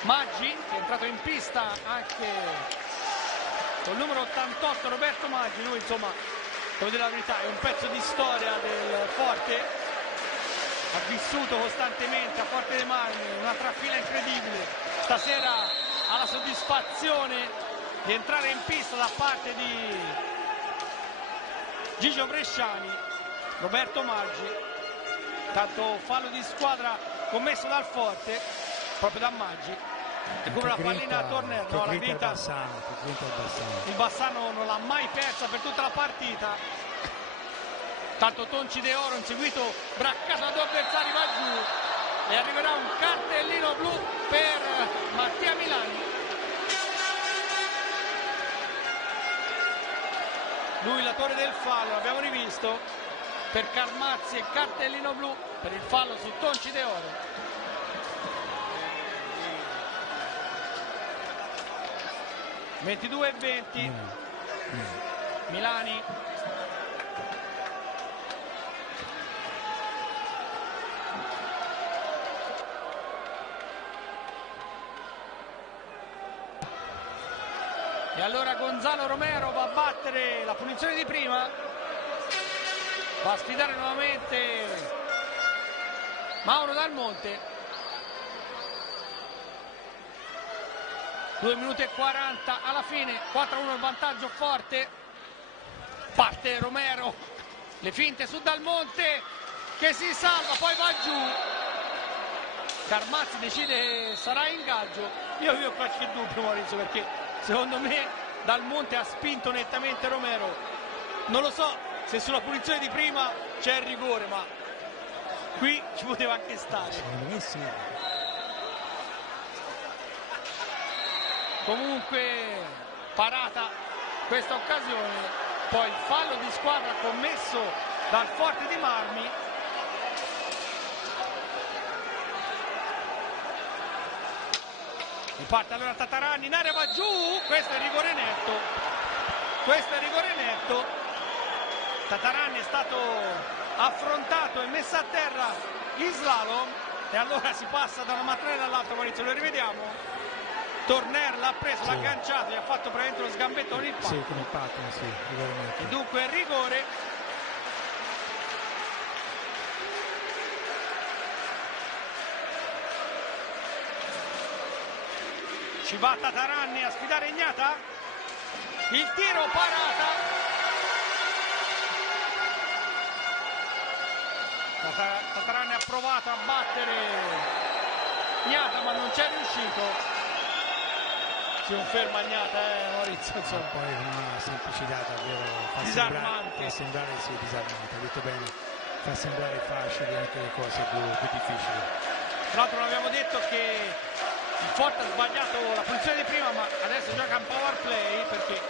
Maggi che è entrato in pista anche col numero 88 Roberto Maggi. Lui insomma, devo dire la verità, è un pezzo di storia del Forte, ha vissuto costantemente a Forte dei Marmi una trafila incredibile, stasera ha la soddisfazione di entrare in pista da parte di Gigio Bresciani. Roberto Maggi, tanto fallo di squadra commesso dal Forte proprio da Maggi, e come la pallina a Torner, no, la grinta il Bassano non l'ha mai persa per tutta la partita. Tanto Tonci De Oro inseguito, braccato da 2 avversari, va giù e arriverà un cartellino blu per Mattia Milani. Lui l'autore del fallo, abbiamo rivisto, per Carmazzi e cartellino blu per il fallo su Tonci De Oro. - 22:20 Milani. E allora Gonzalo Romero va a battere la punizione di prima, va a sfidare nuovamente Mauro Dal Monte. 2 minuti e 40 alla fine, 4-1 il vantaggio Forte. Parte Romero, le finte su Dal Monte che si salva, poi va giù. Carmazzi decide che sarà ingaggio. Io ho qualche dubbio Maurizio, perché secondo me Dal Monte ha spinto nettamente Romero. Non lo so se sulla punizione di prima c'è il rigore, ma qui ci poteva anche stare. Secondo me sì. Comunque parata questa occasione, poi il fallo di squadra commesso dal Forte di Marmi. Riparte allora Tataranni, in area va giù, questo è rigore netto, Tataranni è stato affrontato e messo a terra in slalom e allora si passa da una mattonella all'altra. Maurizio, lo rivediamo. Torner l'ha preso, l'ha agganciato, gli ha fatto praticamente lo sgambetto con il pattino. Sì, con il pattino, sì, veramente. E dunque rigore. Ci va Tataranni a sfidare Ignata. Il tiro, parata. Tataranni ha provato a battere Ignata ma non c'è riuscito. Si conferma Ignata, Maurizio, insomma. Poi una semplicità davvero Disarmante. Fa sembrare sì, disarmante, ha detto bene, fa sembrare facili anche le cose più difficili. Tra l'altro non abbiamo detto che il Forte ha sbagliato la posizione di prima, ma adesso gioca in power play perché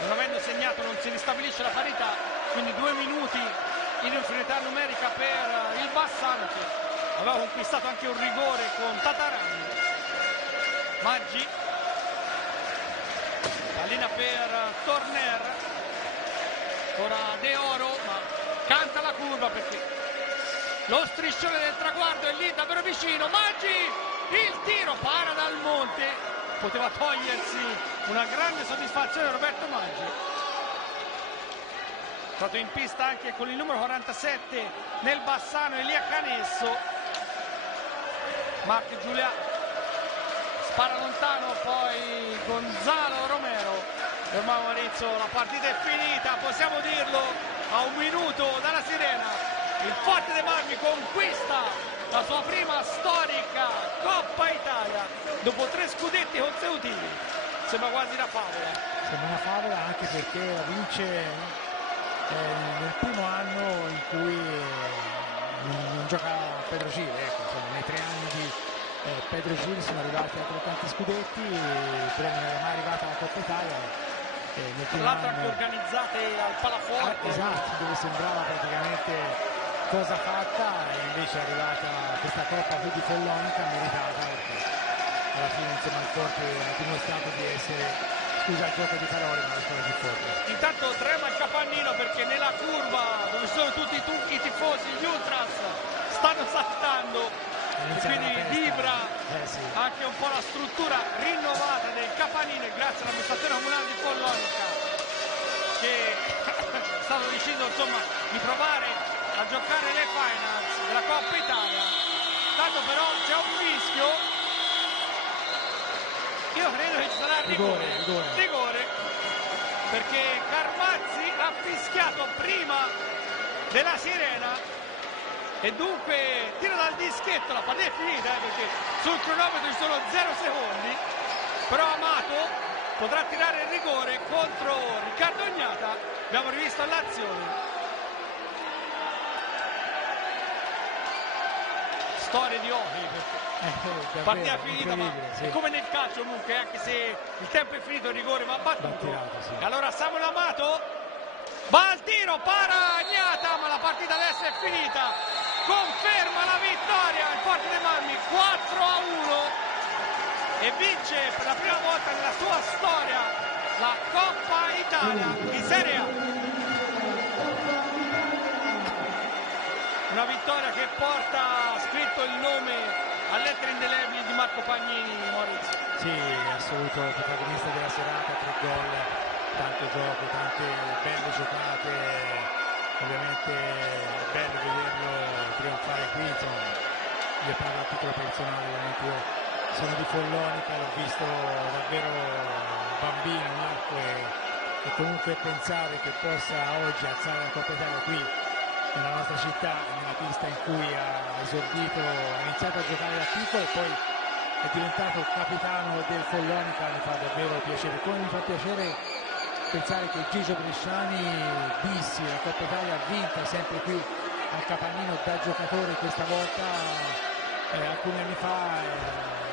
non avendo segnato non si ristabilisce la parità, quindi 2 minuti in inferiorità numerica per il Bassano che aveva conquistato anche un rigore con Tataranni. Maggi, pallina per Torner, ora De Oro, ma canta la curva perché lo striscione del traguardo è lì davvero vicino. Maggi, il tiro, para dal monte, poteva togliersi una grande soddisfazione Roberto Maggi. È stato in pista anche con il numero 47 nel Bassano Elia Canesso. Marco Giulia spara lontano, poi Gonzalo Romero. E ormai Maurizio la partita è finita, possiamo dirlo, a 1 minuto dalla sirena. Il Forte dei Marmi conquista la sua prima storica Coppa Italia dopo 3 scudetti consecutivi. Sembra quasi una favola. Sembra una favola anche perché la vince nel primo anno in cui non gioca Pedro Gil, ecco, insomma, nei 3 anni di Pedro Gil sono arrivati a 3 scudetti, però non era mai arrivata alla Coppa Italia. Tra l'altro anche organizzate al Palaforte. Esatto, dove sembrava praticamente cosa fatta e invece è arrivata questa Coppa così follonica, meritata, perché alla fine insomma il Forte ha dimostrato di essere, scusa il gioco di parole, ma la squadra più forte. Intanto trema il capannino perché nella curva dove sono tutti i tifosi, gli ultras stanno saltando e quindi vibra sì. anche un po' la struttura rinnovata del capannino e grazie all'amministrazione comunale di Follonica che è stato deciso insomma di provare a giocare le finals della Coppa Italia. Tanto però c'è un fischio, io credo che ci sarà rigore perché Carmazzi ha fischiato prima della sirena e dunque tira dal dischetto, la partita è finita perché sul cronometro ci sono 0 secondi, però Amato potrà tirare il rigore contro Riccardo Ignata. Abbiamo rivisto l'azione. Storie di hockey, partita finita, ma sì. è come nel calcio comunque, anche se il tempo è finito il rigore va battuto. Sì. E allora Samuel Amato va al tiro, para Ignata, ma la partita adesso è finita, conferma la vittoria il Forte dei Marmi 4-1 e vince per la prima volta nella sua storia la Coppa Italia di Serie A. Una vittoria che porta scritto il nome a lettere indelebili di Marco Pagnini, Maurizio. Sì, assoluto protagonista della serata, 3 gol, tanto gioco, tante belle giocate, ovviamente è bello vederlo trionfare qui, insomma, io parlo a titolo personale, ovviamente io sono di Follonica, l'ho visto davvero bambino, e comunque pensare che possa oggi alzare la Coppa Italia qui nella nostra città, nella pista in cui ha esordito, ha iniziato a giocare da piccolo e poi è diventato capitano del Follonica, mi fa davvero piacere. Come mi fa piacere pensare che Gigio Bresciani dissi la Coppa Italia vinta sempre qui al Capannino da giocatore, questa volta alcuni anni fa.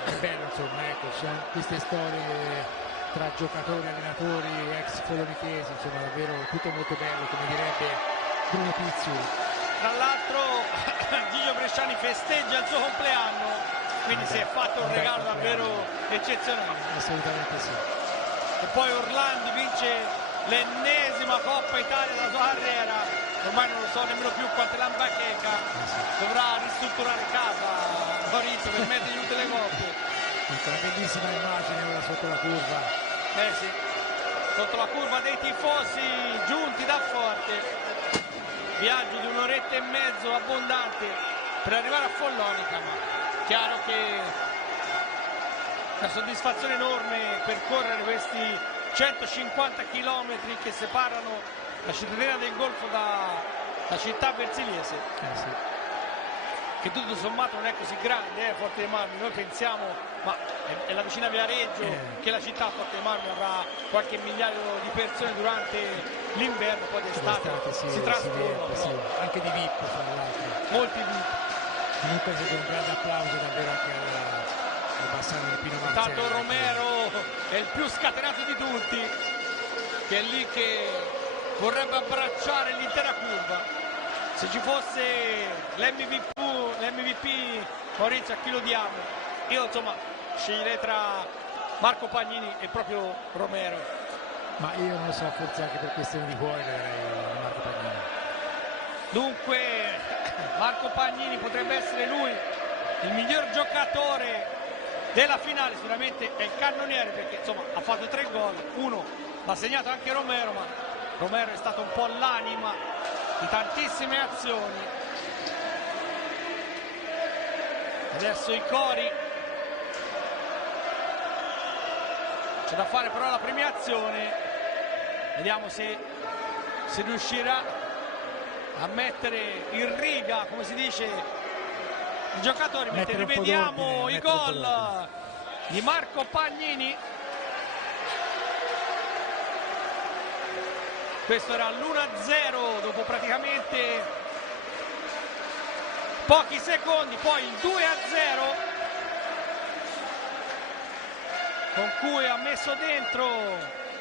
È bello, insomma, ecco, ci sono queste storie tra giocatori, allenatori, ex follonichesi, insomma davvero tutto molto bello, come direbbe Bruno Pizzi. Tra l'altro Gigio Bresciani festeggia il suo compleanno, quindi si è fatto un regalo davvero eccezionale. Assolutamente sì. E poi Orlandi vince l'ennesima Coppa Italia della sua carriera, ormai non lo so nemmeno più quante l'ambachecca, dovrà ristrutturare casa Maurizio per mettergli tutte le coppie. Una bellissima immagine ora sotto la curva. Sì, sotto la curva dei tifosi giunti da Forte, viaggio di un'oretta e mezzo abbondante per arrivare a Follonica, ma chiaro che una soddisfazione enorme percorrere questi 150 km che separano la cittadina del Golfo da città versiliese, che tutto sommato non è così grande, Forte dei Marmi. Noi pensiamo, ma è la vicina Viareggio, che la città Forte dei Marmi avrà qualche migliaio di persone durante l'inverno, poi d'estate si trasforma, sì, anche di VIP fra l'altro, molti VIP. Comunque siete un grande applauso davvero anche al Bassano di Pino Marcello. Tanto Romero è il più scatenato di tutti, che è lì che vorrebbe abbracciare l'intera curva. Se ci fosse l'MVP Maurizio, a chi lo diamo? Io insomma sceglierei tra Marco Pagnini e proprio Romero. Ma io non lo so, forse anche per questione di cuore Marco Pagnini. Dunque Marco Pagnini potrebbe essere lui il miglior giocatore della finale, sicuramente è il cannoniere, perché insomma ha fatto 3 gol, uno l'ha segnato anche Romero, ma Romero è stato un po' l'anima di tantissime azioni. Adesso i cori, c'è da fare però la premiazione, vediamo se si riuscirà a mettere in riga, come si dice, i giocatori, mentre rivediamo i gol di Marco Pagnini. Questo era l'1-0 dopo praticamente pochi secondi, poi il 2-0 con cui ha messo dentro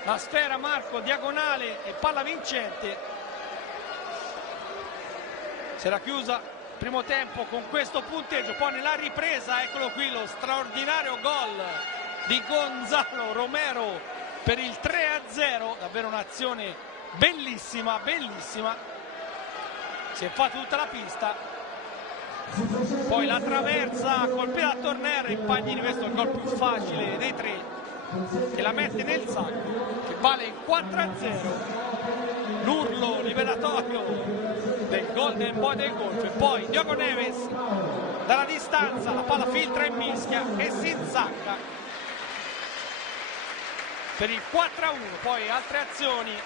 la sfera Marco, diagonale e palla vincente. Si era chiusa il primo tempo con questo punteggio, poi nella ripresa eccolo qui lo straordinario gol di Gonzalo Romero per il 3-0, davvero un'azione bellissima, bellissima, si è fatto tutta la pista, poi la traversa colpita da Torner e Pagnini, questo è il gol più facile dei 3, che la mette nel sacco, che vale il 4-0, l'urlo liberatorio del Golden Boy del Golfo, e poi Diogo Neves dalla distanza, la palla filtra e mischia e si insacca per il 4-1, poi altre azioni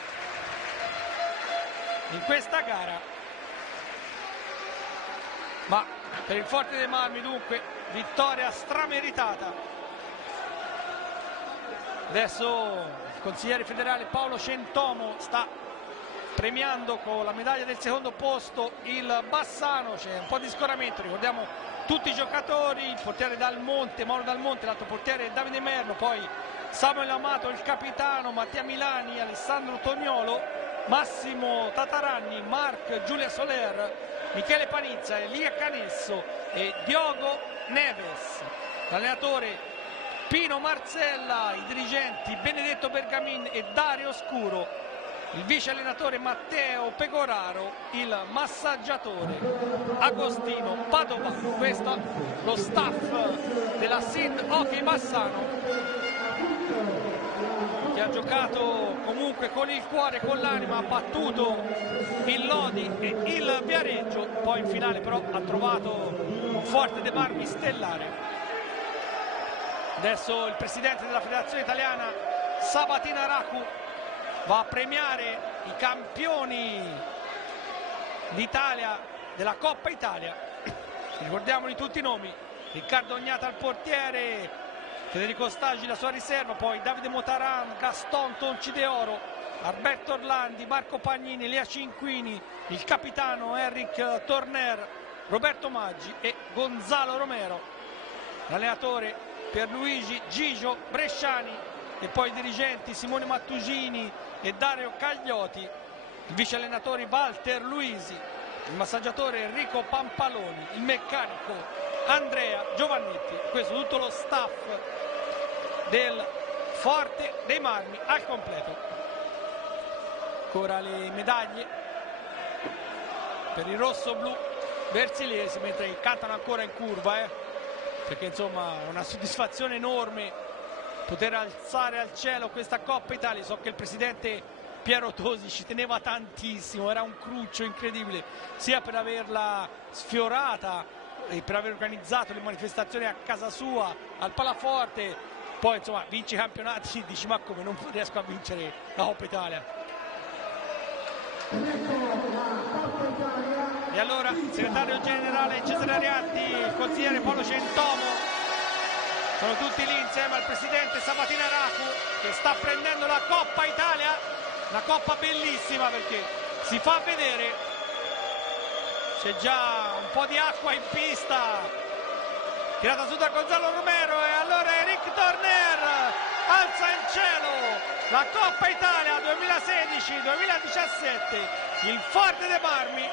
in questa gara, ma per il Forte dei Marmi dunque vittoria strameritata. Adesso il consigliere federale Paolo Centomo sta premiando con la medaglia del secondo posto il Bassano, c'è un po' di scoramento, ricordiamo tutti i giocatori, il portiere Dal Monte, Mauro Dal Monte, l'altro portiere Davide Merlo, poi Samuel Amato, il capitano, Mattia Milani, Alessandro Toniolo, Massimo Tataranni, Marc Giulia Soler, Michele Panizza, Elia Canesso e Diogo Neves. L'allenatore Pino Marzella, i dirigenti Benedetto Bergamin e Dario Scuro, il vice allenatore Matteo Pegoraro, il massaggiatore Agostino Padovano. Questo lo staff della SID Hockey Bassano, che ha giocato comunque con il cuore, con l'anima, ha battuto il Lodi e il Viareggio, poi in finale però ha trovato un Forte dei Marmi stellare. Adesso il presidente della federazione italiana Sabatina Racu va a premiare i campioni d'Italia della Coppa Italia, ricordiamoli tutti i nomi: Riccardo Ognata al portiere, Federico Stagi la sua riserva, poi Davide Motaran, Gaston Tonci De Oro, Alberto Orlandi, Marco Pagnini, Elia Cinquini, il capitano Eric Torner, Roberto Maggi e Gonzalo Romero, l'allenatore Pierluigi Gigio Bresciani e poi i dirigenti Simone Mattusini e Dario Cagliotti, i vice allenatori Walter Luisi, il massaggiatore Enrico Pampaloni, il meccanico Andrea Giovannetti. Questo tutto lo staff del Forte dei Marmi al completo. Ancora le medaglie per il rosso-blu versiliesi, mentre cantano ancora in curva, perché insomma è una soddisfazione enorme poter alzare al cielo questa Coppa Italia. So che il presidente Piero Tosi ci teneva tantissimo, era un cruccio incredibile sia per averla sfiorata e per aver organizzato le manifestazioni a casa sua, al Palaforte. Poi insomma vince i campionati, dici ma come, non riesco a vincere la Coppa Italia. E allora il segretario generale Cesare Ariatti, il consigliere Paolo Centomo, sono tutti lì insieme al presidente Sabatina Racu, che sta prendendo la Coppa Italia, una coppa bellissima perché si fa vedere, c'è già un po' di acqua in pista, tirata su da Gonzalo Romero, e allora Eric Torner alza in cielo la Coppa Italia 2016-2017. Il Forte dei Marmi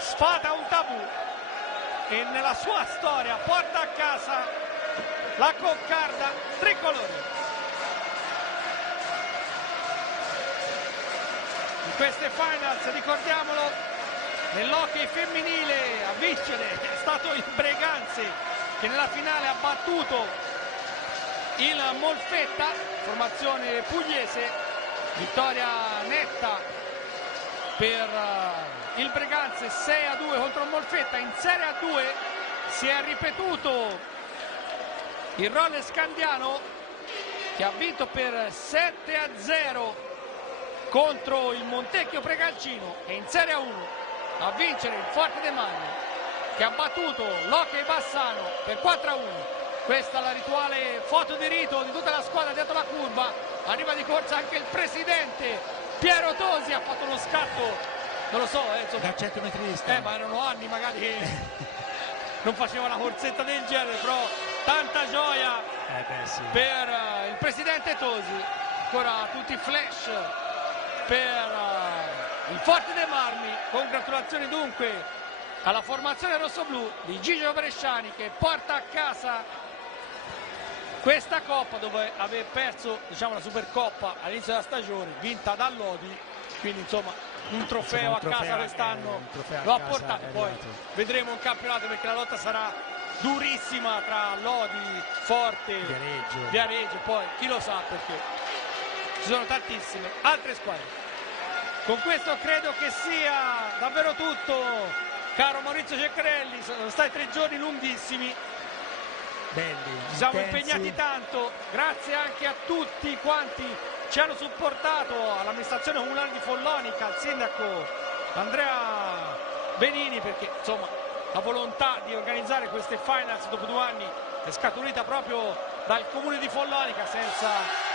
sfata un tabù e nella sua storia porta a casa la coccarda tricolore. In queste finals, ricordiamolo, nell'hockey femminile a vincere è stato il Breganze, che nella finale ha battuto il Molfetta, formazione pugliese. Vittoria netta per il Breganze, 6-2 contro il Molfetta. In Serie A2 si è ripetuto il Rolle Scandiano, che ha vinto per 7-0 contro il Montecchio Pregalcino, e in Serie A1 a vincere il Forte dei Marmi, che ha battuto l'Hockey Bassano per 4-1. Questa è la rituale foto di rito di tutta la squadra dietro la curva. Arriva di corsa anche il presidente Piero Tosi, ha fatto uno scatto, non lo so, insomma, da centometrista, ma erano anni magari che non faceva una corsetta del genere, però tanta gioia sì, per il presidente Tosi. Ancora tutti i flash per il Forte dei Marmi. Congratulazioni dunque alla formazione rossoblù di Gigio Bresciani, che porta a casa questa Coppa, dove aveva perso, diciamo, la Supercoppa all'inizio della stagione, vinta dal Lodi, quindi insomma un trofeo a casa quest'anno lo ha portato. Poi vedremo un campionato, perché la lotta sarà durissima tra Lodi, Forte, Viareggio, poi chi lo sa, perché ci sono tantissime altre squadre. Con questo credo che sia davvero tutto, caro Maurizio Ceccarelli. Sono stati 3 giorni lunghissimi, belli, ci siamo intensi, impegnati tanto. Grazie anche a tutti quanti ci hanno supportato, all'amministrazione comunale di Follonica, al sindaco Andrea Benini, perché insomma la volontà di organizzare queste finals dopo 2 anni è scaturita proprio dal comune di Follonica. Senza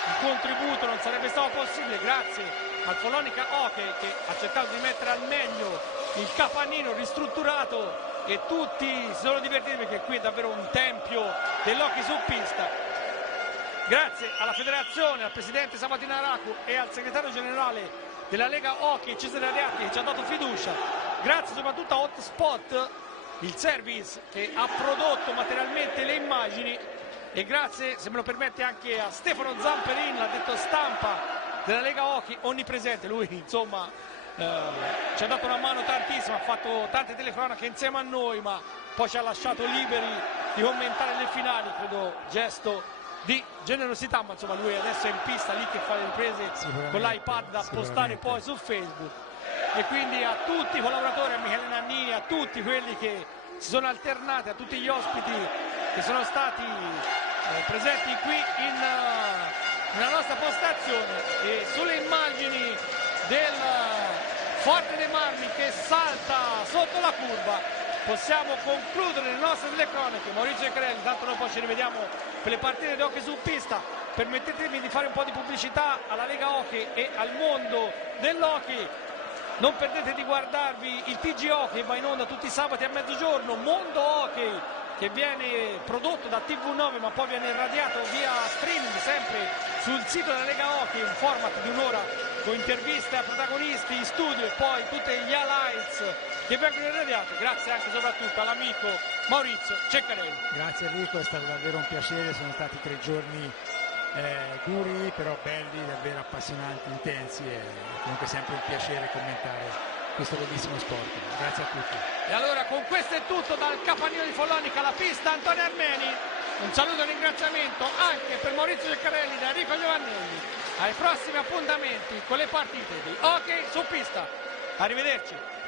il contributo non sarebbe stato possibile. Grazie al Follonica Hockey, che ha cercato di mettere al meglio il capannino ristrutturato, e tutti si sono divertiti, perché qui è davvero un tempio dell'hockey su pista. Grazie alla federazione, al presidente Sabatina Racu e al segretario generale della Lega Hockey Cesare Ariatti, che ci ha dato fiducia. Grazie soprattutto a Hotspot, il service che ha prodotto materialmente le immagini, e grazie, se me lo permette, anche a Stefano Zamperin, l'addetto stampa della Lega Hockey, onnipresente. Lui insomma ci ha dato una mano tantissimo, ha fatto tante telecronache insieme a noi, ma poi ci ha lasciato liberi di commentare le finali. Credo gesto di generosità, ma insomma lui adesso è in pista lì che fa le riprese con l'iPad da postare poi su Facebook. E quindi a tutti i collaboratori, a Michele Nannini, a tutti quelli che si sono alternati, a tutti gli ospiti che sono stati presenti qui nella nostra postazione, e sulle immagini del Forte dei Marmi che salta sotto la curva possiamo concludere le nostre telecronache. Maurizio Ceccarelli, tanto noi poi ci rivediamo per le partite di hockey su pista. Permettetemi di fare un po' di pubblicità alla Lega Hockey e al mondo dell'hockey. Non perdete di guardarvi il TG Hockey, va in onda tutti i sabati a mezzogiorno, Mondo Hockey, che viene prodotto da TV9 ma poi viene radiato via streaming sempre sul sito della Lega Hockey, un format di un'ora con interviste a protagonisti in studio e poi tutte gli highlights che vengono irradiate. Grazie anche soprattutto all'amico Maurizio Ceccarelli. Grazie Enrico, è stato davvero un piacere, sono stati 3 giorni duri però belli, davvero appassionanti, intensi, e comunque sempre un piacere commentare questo bellissimo sport. Grazie a tutti. E allora con questo è tutto dal Capannino di Follonica, la pista Antonio Armeni. Un saluto e un ringraziamento anche per Maurizio Ceccarelli da Enrico Giovannelli. Ai prossimi appuntamenti con le partite di hockey su pista. Arrivederci.